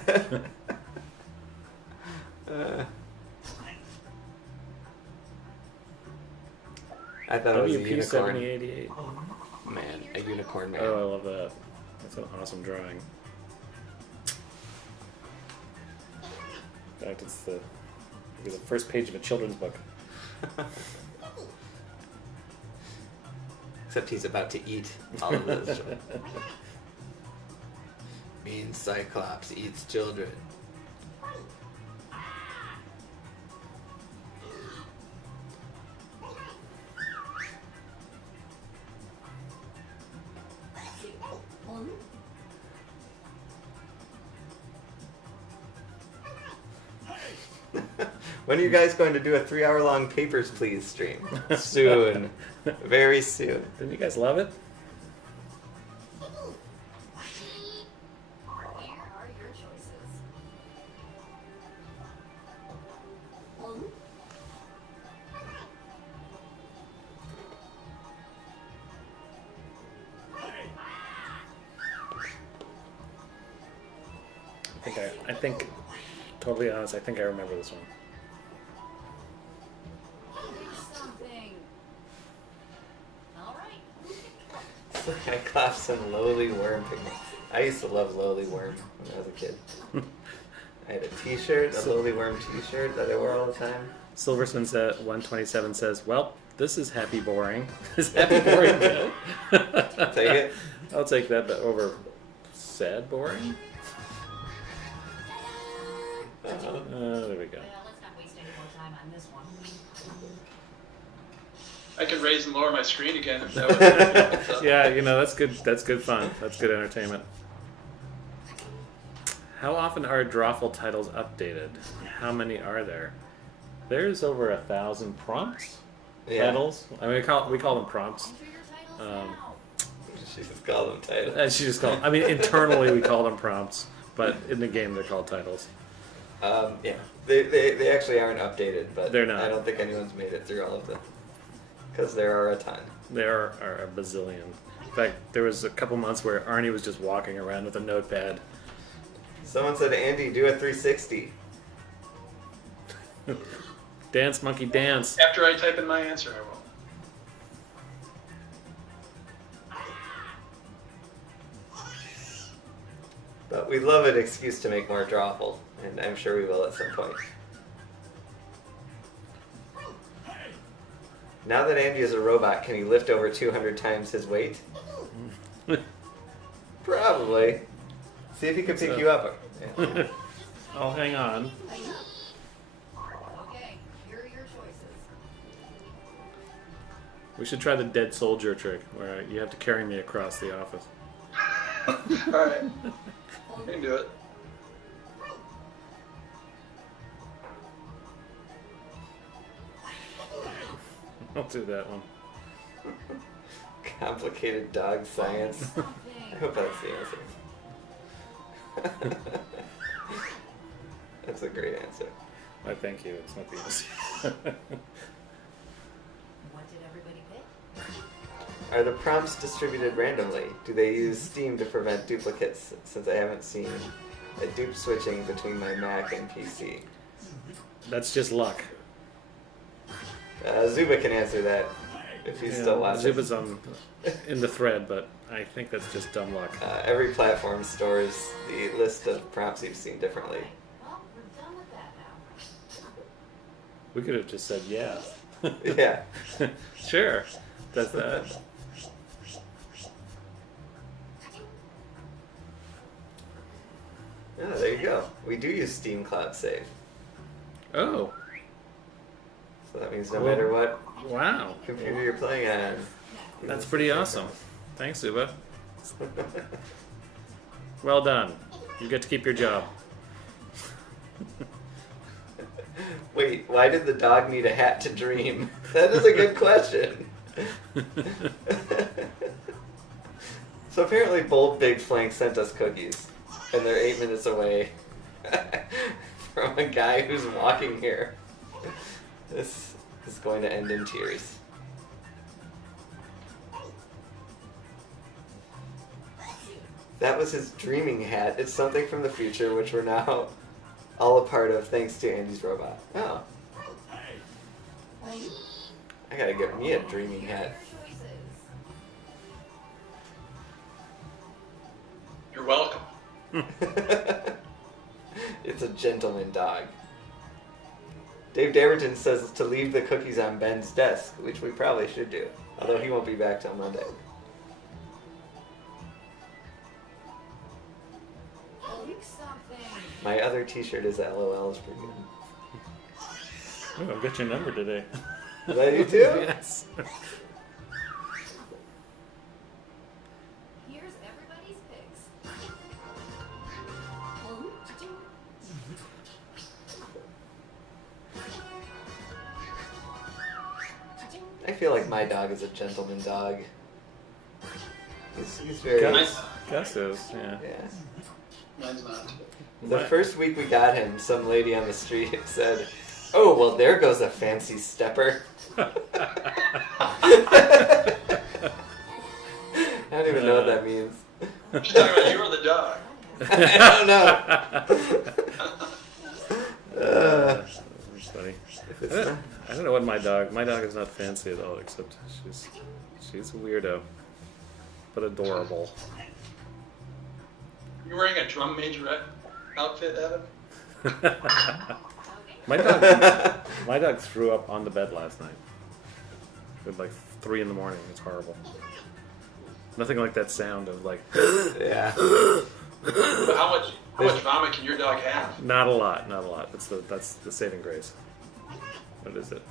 thought it was a unicorn. 7088. Man, a unicorn man. Oh, I love that. That's an awesome drawing. In fact, it's the first page of a children's book. Except he's about to eat all of those children. Mean Cyclops eats children. When are you guys going to do a 3-hour-long Papers, Please stream? Soon. Very soon. Didn't you guys love it? Here are your choices. I think, totally honest, I think I remember this one. Something. All right. Cyclops and Lowly Worm pigment. I used to love Lowly Worm when I was a kid. I had a t-shirt, a Lowly Worm t-shirt that I wore all the time. Silversman's at 127 says, well, this is happy boring. Is happy boring good? Take it. I'll take that over sad boring. There we go. Well, let's not waste any more time on this one. I could raise and lower my screen again if that would so. Yeah, you know, that's good. That's good fun. That's good entertainment. How often are Drawful titles updated? How many are there? There's over 1,000 prompts. Yeah. Titles. I mean, we call them prompts. Enter your titles now. She just called them titles. She just call. I mean, internally we call them prompts, but in the game they're called titles. Yeah. They actually aren't updated, but They're not. I don't think anyone's made it through all of them. Because there are a ton. There are a bazillion. In fact, there was a couple months where Arnie was just walking around with a notepad. Someone said, Andy, do a 360. Dance, monkey, dance. After I type in my answer, I will. But we love an excuse to make more Drawful, and I'm sure we will at some point. Now that Andy is a robot, can he lift over 200 times his weight? Probably. See if he can pick you up. Yeah. Oh, hang on. Okay, here are your choices. We should try the dead soldier trick, where you have to carry me across the office. Alright. I can do it. I'll do that one. Complicated dog science. I hope that's the answer. That's a great answer. I thank you. It's not the answer. What did everybody pick? Are the prompts distributed randomly? Do they use Steam to prevent duplicates, since I haven't seen a dupe switching between my Mac and PC? That's just luck. Zuba can answer that if he's still watching. Zuba's in the thread, but I think that's just dumb luck. Every platform stores the list of prompts you've seen differently. Well, we're done with that now. We could have just said yeah. Yeah. Sure. Does that. Yeah, there you go. We do use Steam Cloud Save. Oh. So that means no matter what Wow. computer you're playing on. That's pretty awesome. Thanks, Uba. Well done. You get to keep your job. Wait, why did the dog need a hat to dream? That is a good question. So apparently Bold Big Flank sent us cookies, and they're 8 minutes away from a guy who's walking here. This is going to end in tears. That was his dreaming hat. It's something from the future, which we're now all a part of thanks to Andy's robot. Oh. I gotta get me a dreaming hat. You're welcome. It's a gentleman dog. Dave Daverton says to leave the cookies on Ben's desk, which we probably should do. Although he won't be back till Monday. My other t-shirt is LOL is pretty good. Oh, I've got your number today. Is that you too? Yes. Here's everybody's picks. I feel like my dog is a gentleman dog. He's very... Gus is, yeah. Yeah. Mine's not. The first week we got him, some lady on the street said, "Oh, well, there goes a fancy stepper." I don't even know what that means. She's talking about you or the dog. I don't know. That's funny. If it's not- I don't know what my dog is not fancy at all, except she's a weirdo, but adorable. You wearing a drum majorette outfit, Evan? My dog threw up on the bed last night. At like 3 a.m. It's horrible. Nothing like that sound of like. Yeah. But how much vomit can your dog have? Not a lot. That's the saving grace. What is it?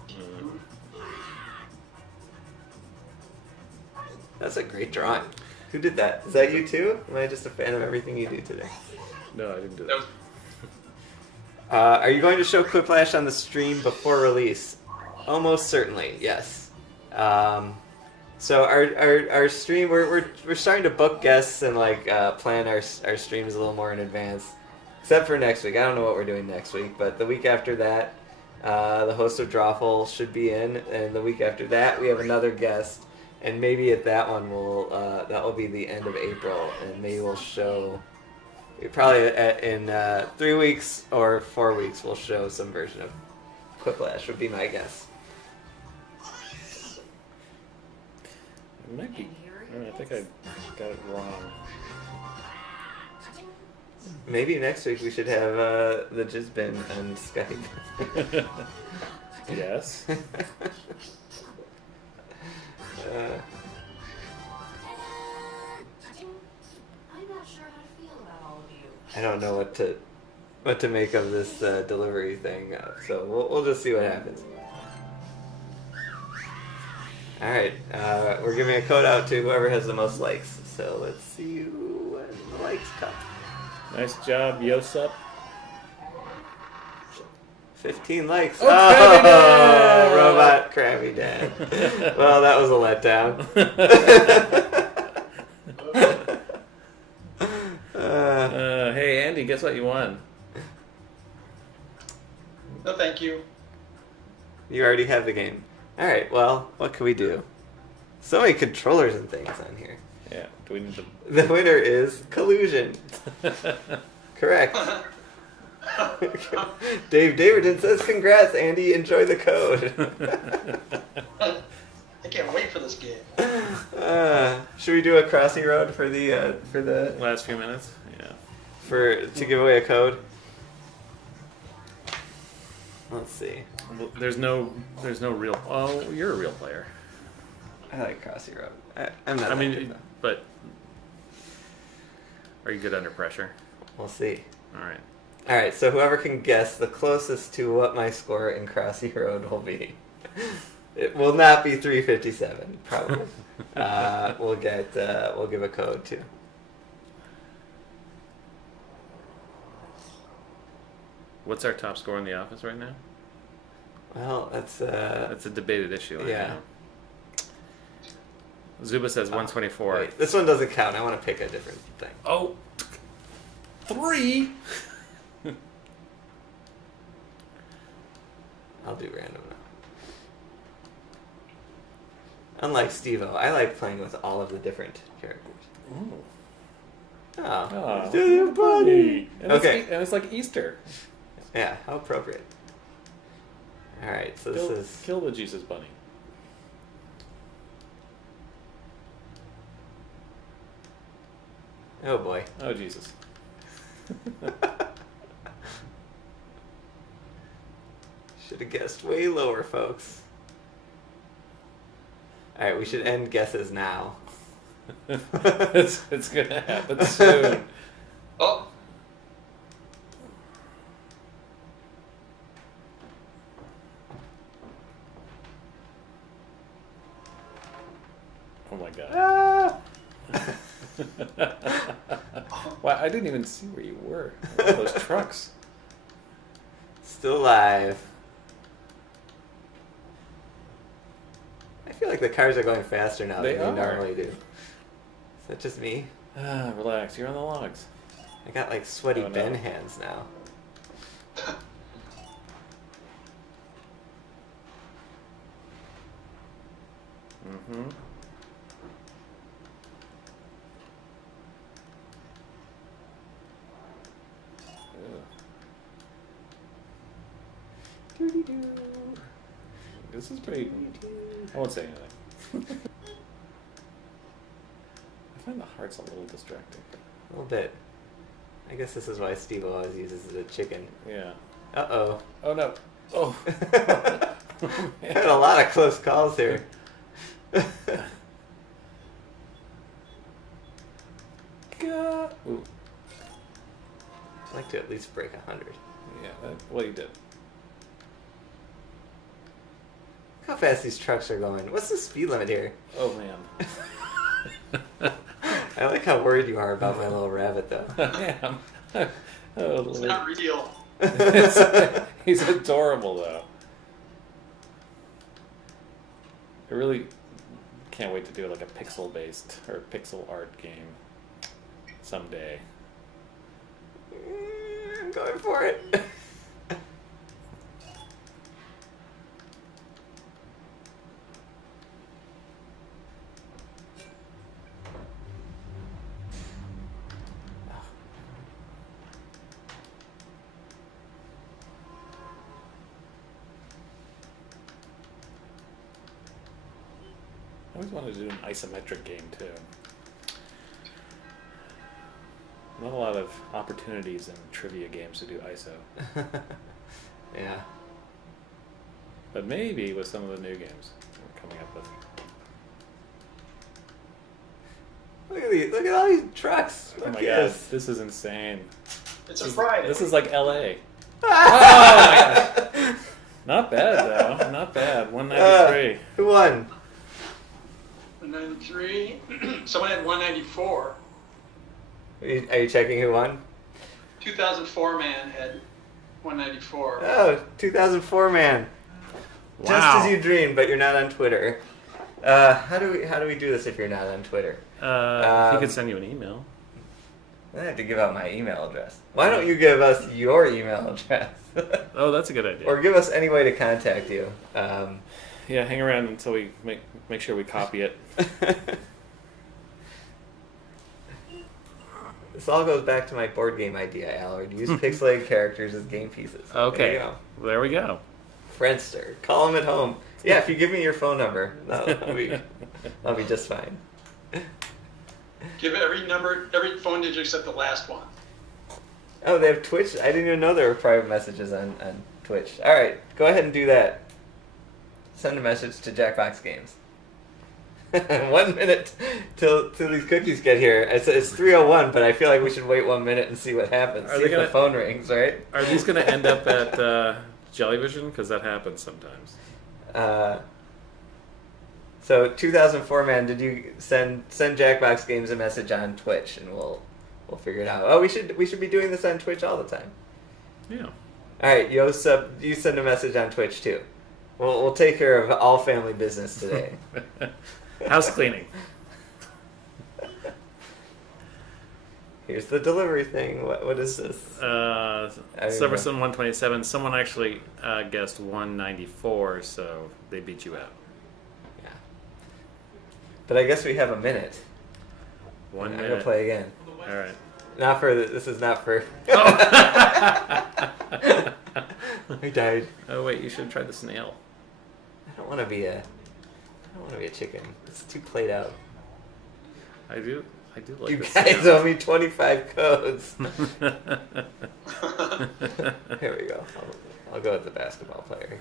That's a great drawing. Who did that? Is that you too? Am I just a fan of everything you do today? No, I didn't do That that. was Are you going to show Quiplash on the stream before release? Almost certainly, yes. So our stream, we're starting to book guests and like plan our streams a little more in advance. Except for next week. I don't know what we're doing next week, but the week after that, the host of Drawful should be in, and the week after that we have another guest, and maybe at that one that will be the end of April, and maybe we'll show. Probably in 3 weeks or 4 weeks, we'll show some version of Quiplash, would be my guess. It might be. I think I got it wrong. Maybe next week we should have the Jizzbin on Skype. Yes. I'm not sure how to feel about all of you. I don't know what to make of this delivery thing, so we'll just see what happens. All right, we're giving a code out to whoever has the most likes. So let's see when the likes come. Nice job, Yosep. 15 likes. Krabby Dad! Robot Krabby Dad. Well, that was a letdown. Hey, Andy, guess what you won? no, thank you. You already have the game. All right. Well, what can we do? So many controllers and things on here. Yeah. Do we need to? The winner is Collusion. Correct. Dave Daverton says, "Congrats, Andy. Enjoy the code." I can't wait for this game. Should we do a Crossy Road for the Last few minutes. Yeah. to give away a code? Let's see. Well, there's no real. Oh, you're a real player. I like Crossy Road. I'm not. I that mean, good, though. but are you good under pressure? We'll see. All right. All right. So whoever can guess the closest to what my score in Crossy Road will be. It will not be 357, probably. We'll give a code too. What's our top score in the office right now? Well, that's a debated issue. Yeah. Zuba says 124. Wait, this one doesn't count. I want to pick a different thing. Oh, 3. I'll do random now. Unlike Steve-O, I like playing with all of the different characters. Ooh. Oh, Oh, buddy. And Okay. it's like Easter. Yeah, how appropriate. All right, so this is Kill the Jesus Bunny. oh boy. Oh, Jesus. Should have guessed way lower, folks. All right, we should end guesses now. It's gonna happen soon. Oh, Oh my god. Ah! Wow, I didn't even see where you were. Those trucks. Still alive. I feel like the cars are going faster now They than they are. normally do. Is that just me? Relax, you're on the logs. I got like sweaty Oh, no. Ben hands now. Mm-hmm. This is pretty. I won't say anything. I find the hearts a little distracting. A little bit. I guess this is why Steve always uses the chicken. Yeah. Uh-oh. Oh no. Oh. I had a lot of close calls here. God. Ooh. I'd like to at least break 100. Yeah. Well, you did. Look how fast these trucks are going. What's the speed limit here? Oh man. I like how worried you are about my little rabbit, though. I am. Oh, it's Lord. not real. He's adorable, though. I really can't wait to do like a pixel-based or pixel art game someday. I'm going for it. I always wanted to do an isometric game too. Not a lot of opportunities in trivia games to do ISO, Yeah. but maybe with some of the new games we're coming up with. Look at these. Look at all these trucks. Oh Look my at god, this. this is insane. It's a Friday. This is like LA. Oh my gosh. Not bad though. Not bad. 193. Who won? 193. Someone had 194. Are you checking who won? 2004 man had 194. Oh, 2004 man. Just Wow. as you dreamed, but you're not on Twitter. How do we do this if you're not on Twitter? He could send you an email. I have to give out my email address. Why don't you give us your email address? Oh, that's a good idea. Or give us any way to contact you. Yeah, hang around until we make sure we copy it. This all goes back to my board game idea, Allard. Use pixelated characters as game pieces. Okay. There you go. There we go. Friendster. Call them at home. Yeah, if you give me your phone number, I'll be just fine. Give it every phone digit except the last one. Oh, they have Twitch? I didn't even know there were private messages on Twitch. Alright, go ahead and do that. Send a message to Jackbox Games. 1 minute till these cookies get here. It's 3:01, but I feel like we should wait 1 minute and see what happens. Are See they if the gonna- phone rings, right? Are these going to end up at Jellyvision? Because that happens sometimes. So 2004 man, did you send Jackbox Games a message on Twitch, and we'll figure it out. Oh, we should be doing this on Twitch all the time. Yeah. All right, you send a message on Twitch too. We'll take care of all family business today. House cleaning. Here's the delivery thing. What is this? Silverstone 127. Someone actually guessed 194, so they beat you out. Yeah. But I guess we have a minute. 1 minute. I'm gonna play again. All right. This is not for. Oh. I died. Oh wait, you should have tried the snail. I don't want to be a chicken. It's too played out. I do like You this. guys owe me 25 codes. Here we go. I'll go with the basketball player.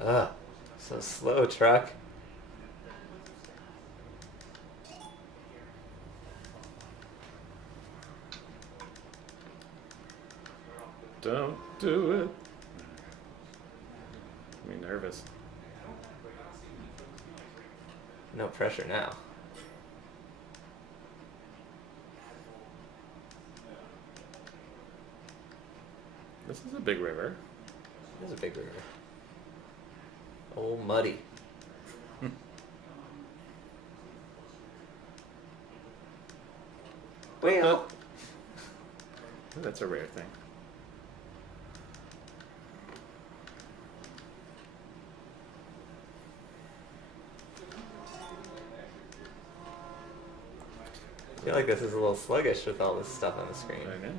Ugh, so slow, truck. Don't do it. I'm nervous. No pressure now. This is a big river. It is a big river. Oh, muddy. Well, That's a rare thing. I feel like this is a little sluggish with all this stuff on the screen. I know.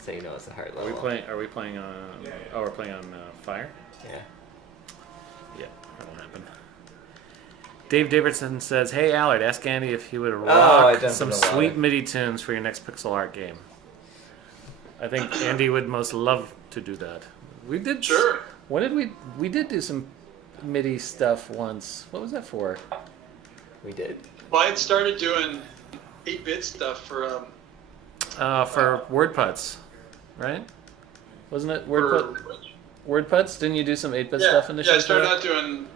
So you know it's a hard Are level. we playing on? Oh, we're playing on fire. Yeah. Yeah, that'll happen. Dave Davidson says, "Hey Allard, ask Andy if he would rock jumped some in the water. sweet MIDI tunes for your next pixel art game." I think Andy would most love to do that. We did. Sure. When did we did do some MIDI stuff once? What was that for? We did. Well, I had started doing 8-bit stuff for WordPuts, right? Wasn't it WordPuts? Didn't you do some 8-bit stuff initially? Yeah, I started out doing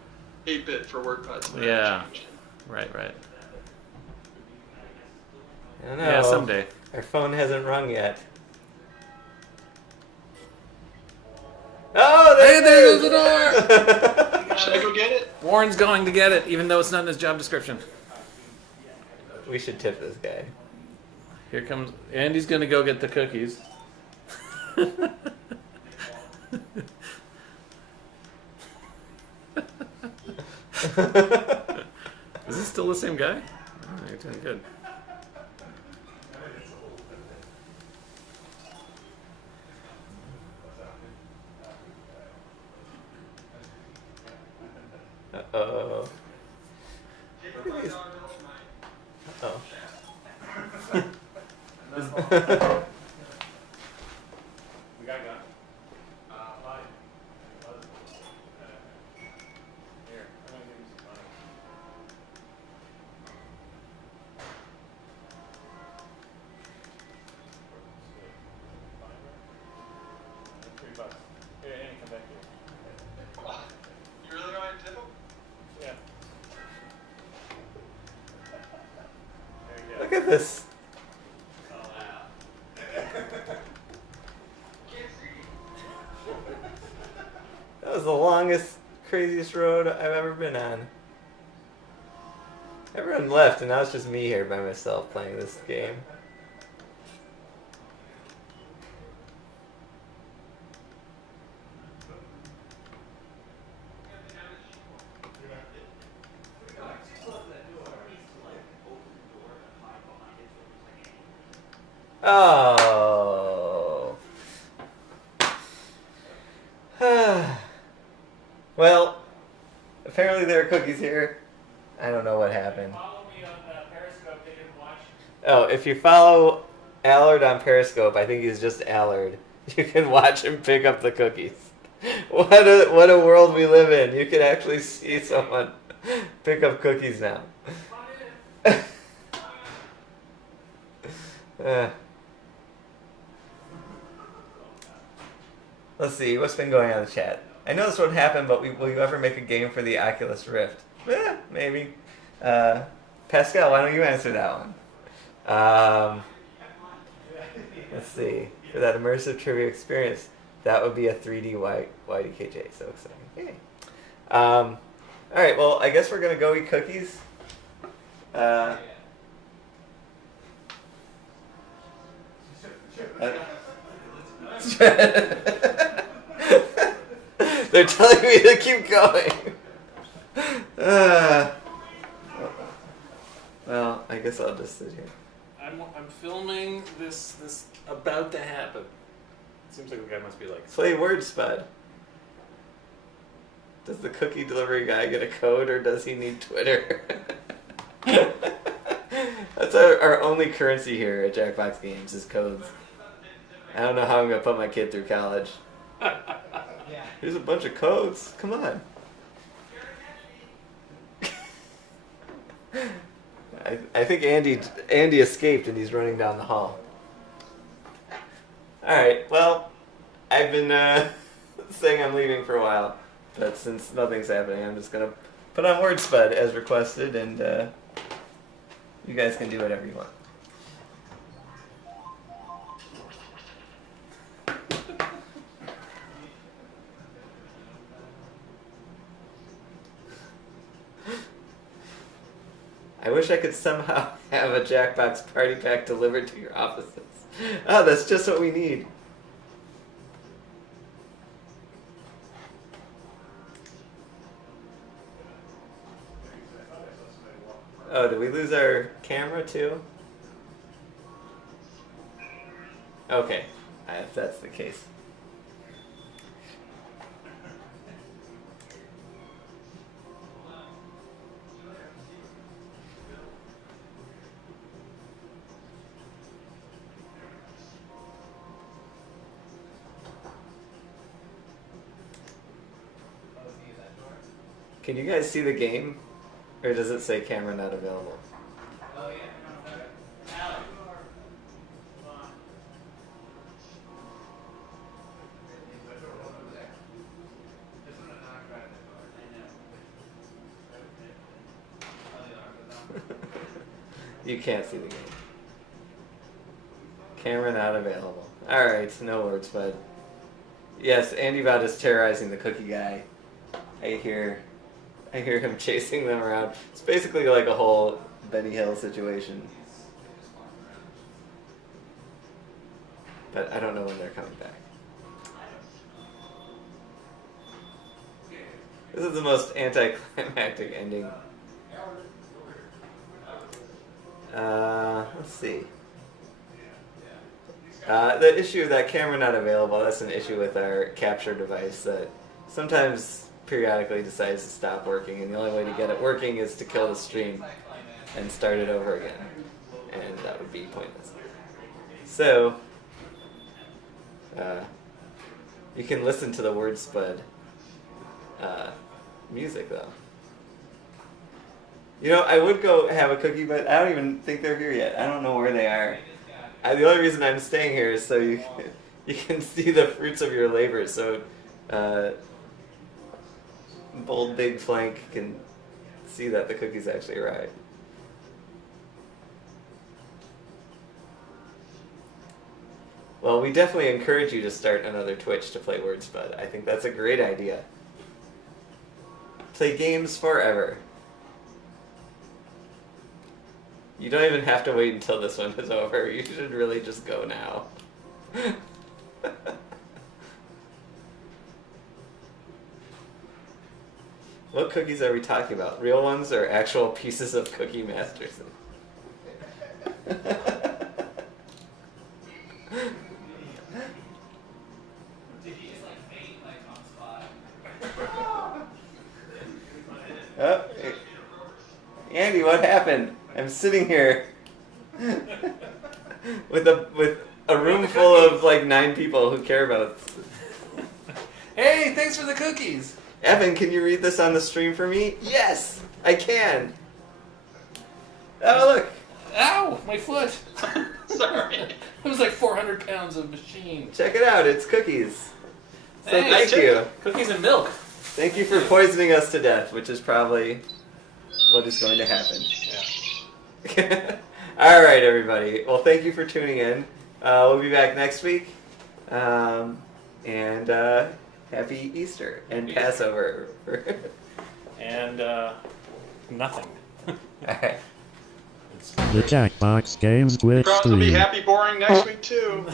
8-bit for WordPuts. Yeah. Right. I don't know. Yeah, someday. Our phone hasn't rung yet. Oh, Hey, there goes the door! Should I go get it? Warren's going to get it, even though it's not in his job description. We should tip this guy. Here comes Andy's gonna go get the cookies. Is this still the same guy? Oh, you're doing good. Uh-oh. Uh-oh. We got gun. Here, I'm gonna give you some money. $3. Here, Andy, come back here. You really want to tip him? Yeah. There you go. Look at this. That was the longest, craziest road I've ever been on. Everyone left, and now it's just me here by myself playing this game. Oh. Well, apparently there are cookies here. I don't know what happened. Follow me on Periscope. They didn't watch. Oh, if you follow Allard on Periscope, I think he's just Allard. You can watch him pick up the cookies. What a world we live in. You can actually see someone pick up cookies now. Let's see, what's been going on in the chat? I know this won't happen, but will you ever make a game for the Oculus Rift? Maybe. Pascal, why don't you answer that one? Let's see. For that immersive trivia experience, that would be a 3D YDKJ. So exciting. Yay. All right, well, I guess we're going to go eat cookies. They're telling me to keep going. Well, I guess I'll just sit here. I'm filming this about to happen. Seems like the guy must be like... Play word spud. Does the cookie delivery guy get a code, or does he need Twitter? That's our only currency here at Jackbox Games is codes. I don't know how I'm going to put my kid through college. Here's a bunch of codes. Come on. I think Andy escaped and he's running down the hall. Alright, well, I've been saying I'm leaving for a while, but since nothing's happening, I'm just going to put on word spud as requested, and you guys can do whatever you want. I wish I could somehow have a Jackbox party pack delivered to your offices. Oh, that's just what we need. Oh, did we lose our camera too? Okay, if that's the case. Can you guys see the game? Or does it say camera not available? You can't see the game. Camera not available. Alright, no words, bud. Yes, Andy Vaught is terrorizing the cookie guy. I hear him chasing them around. It's basically like a whole Benny Hill situation. But I don't know when they're coming back. This is the most anticlimactic ending. Let's see. The issue of that camera not available, that's an issue with our capture device that sometimes periodically decides to stop working, and the only way to get it working is to kill the stream and start it over again, and that would be pointless. So you can listen to the word spud music though. You know, I would go have a cookie, but I don't even think they're here yet. I don't know where they are. The only reason I'm staying here is so you can see the fruits of your labor. So Bold Big Flank can see that the cookies actually arrived. Well, we definitely encourage you to start another Twitch to play Word Spud. I think that's a great idea. Play games forever. You don't even have to wait until this one is over. You should really just go now. What cookies are we talking about? Real ones or actual pieces of Cookie Masters? Oh, Andy, what happened? I'm sitting here with a room full of like 9 people who care about it. Hey, thanks for the cookies! Evan, can you read this on the stream for me? Yes, I can. Oh, look. Ow, my foot. So Sorry. It was like 400 pounds of machine. Check it out. It's cookies. So Hey, thank you. Cookies and milk. Thank you for poisoning us to death, which is probably what is going to happen. Yeah. All right, everybody. Well, thank you for tuning in. We'll be back next week. And happy Easter and Happy Passover. And nothing. All right. The Jackbox Games Glitch Probably be 3. happy boring next week too.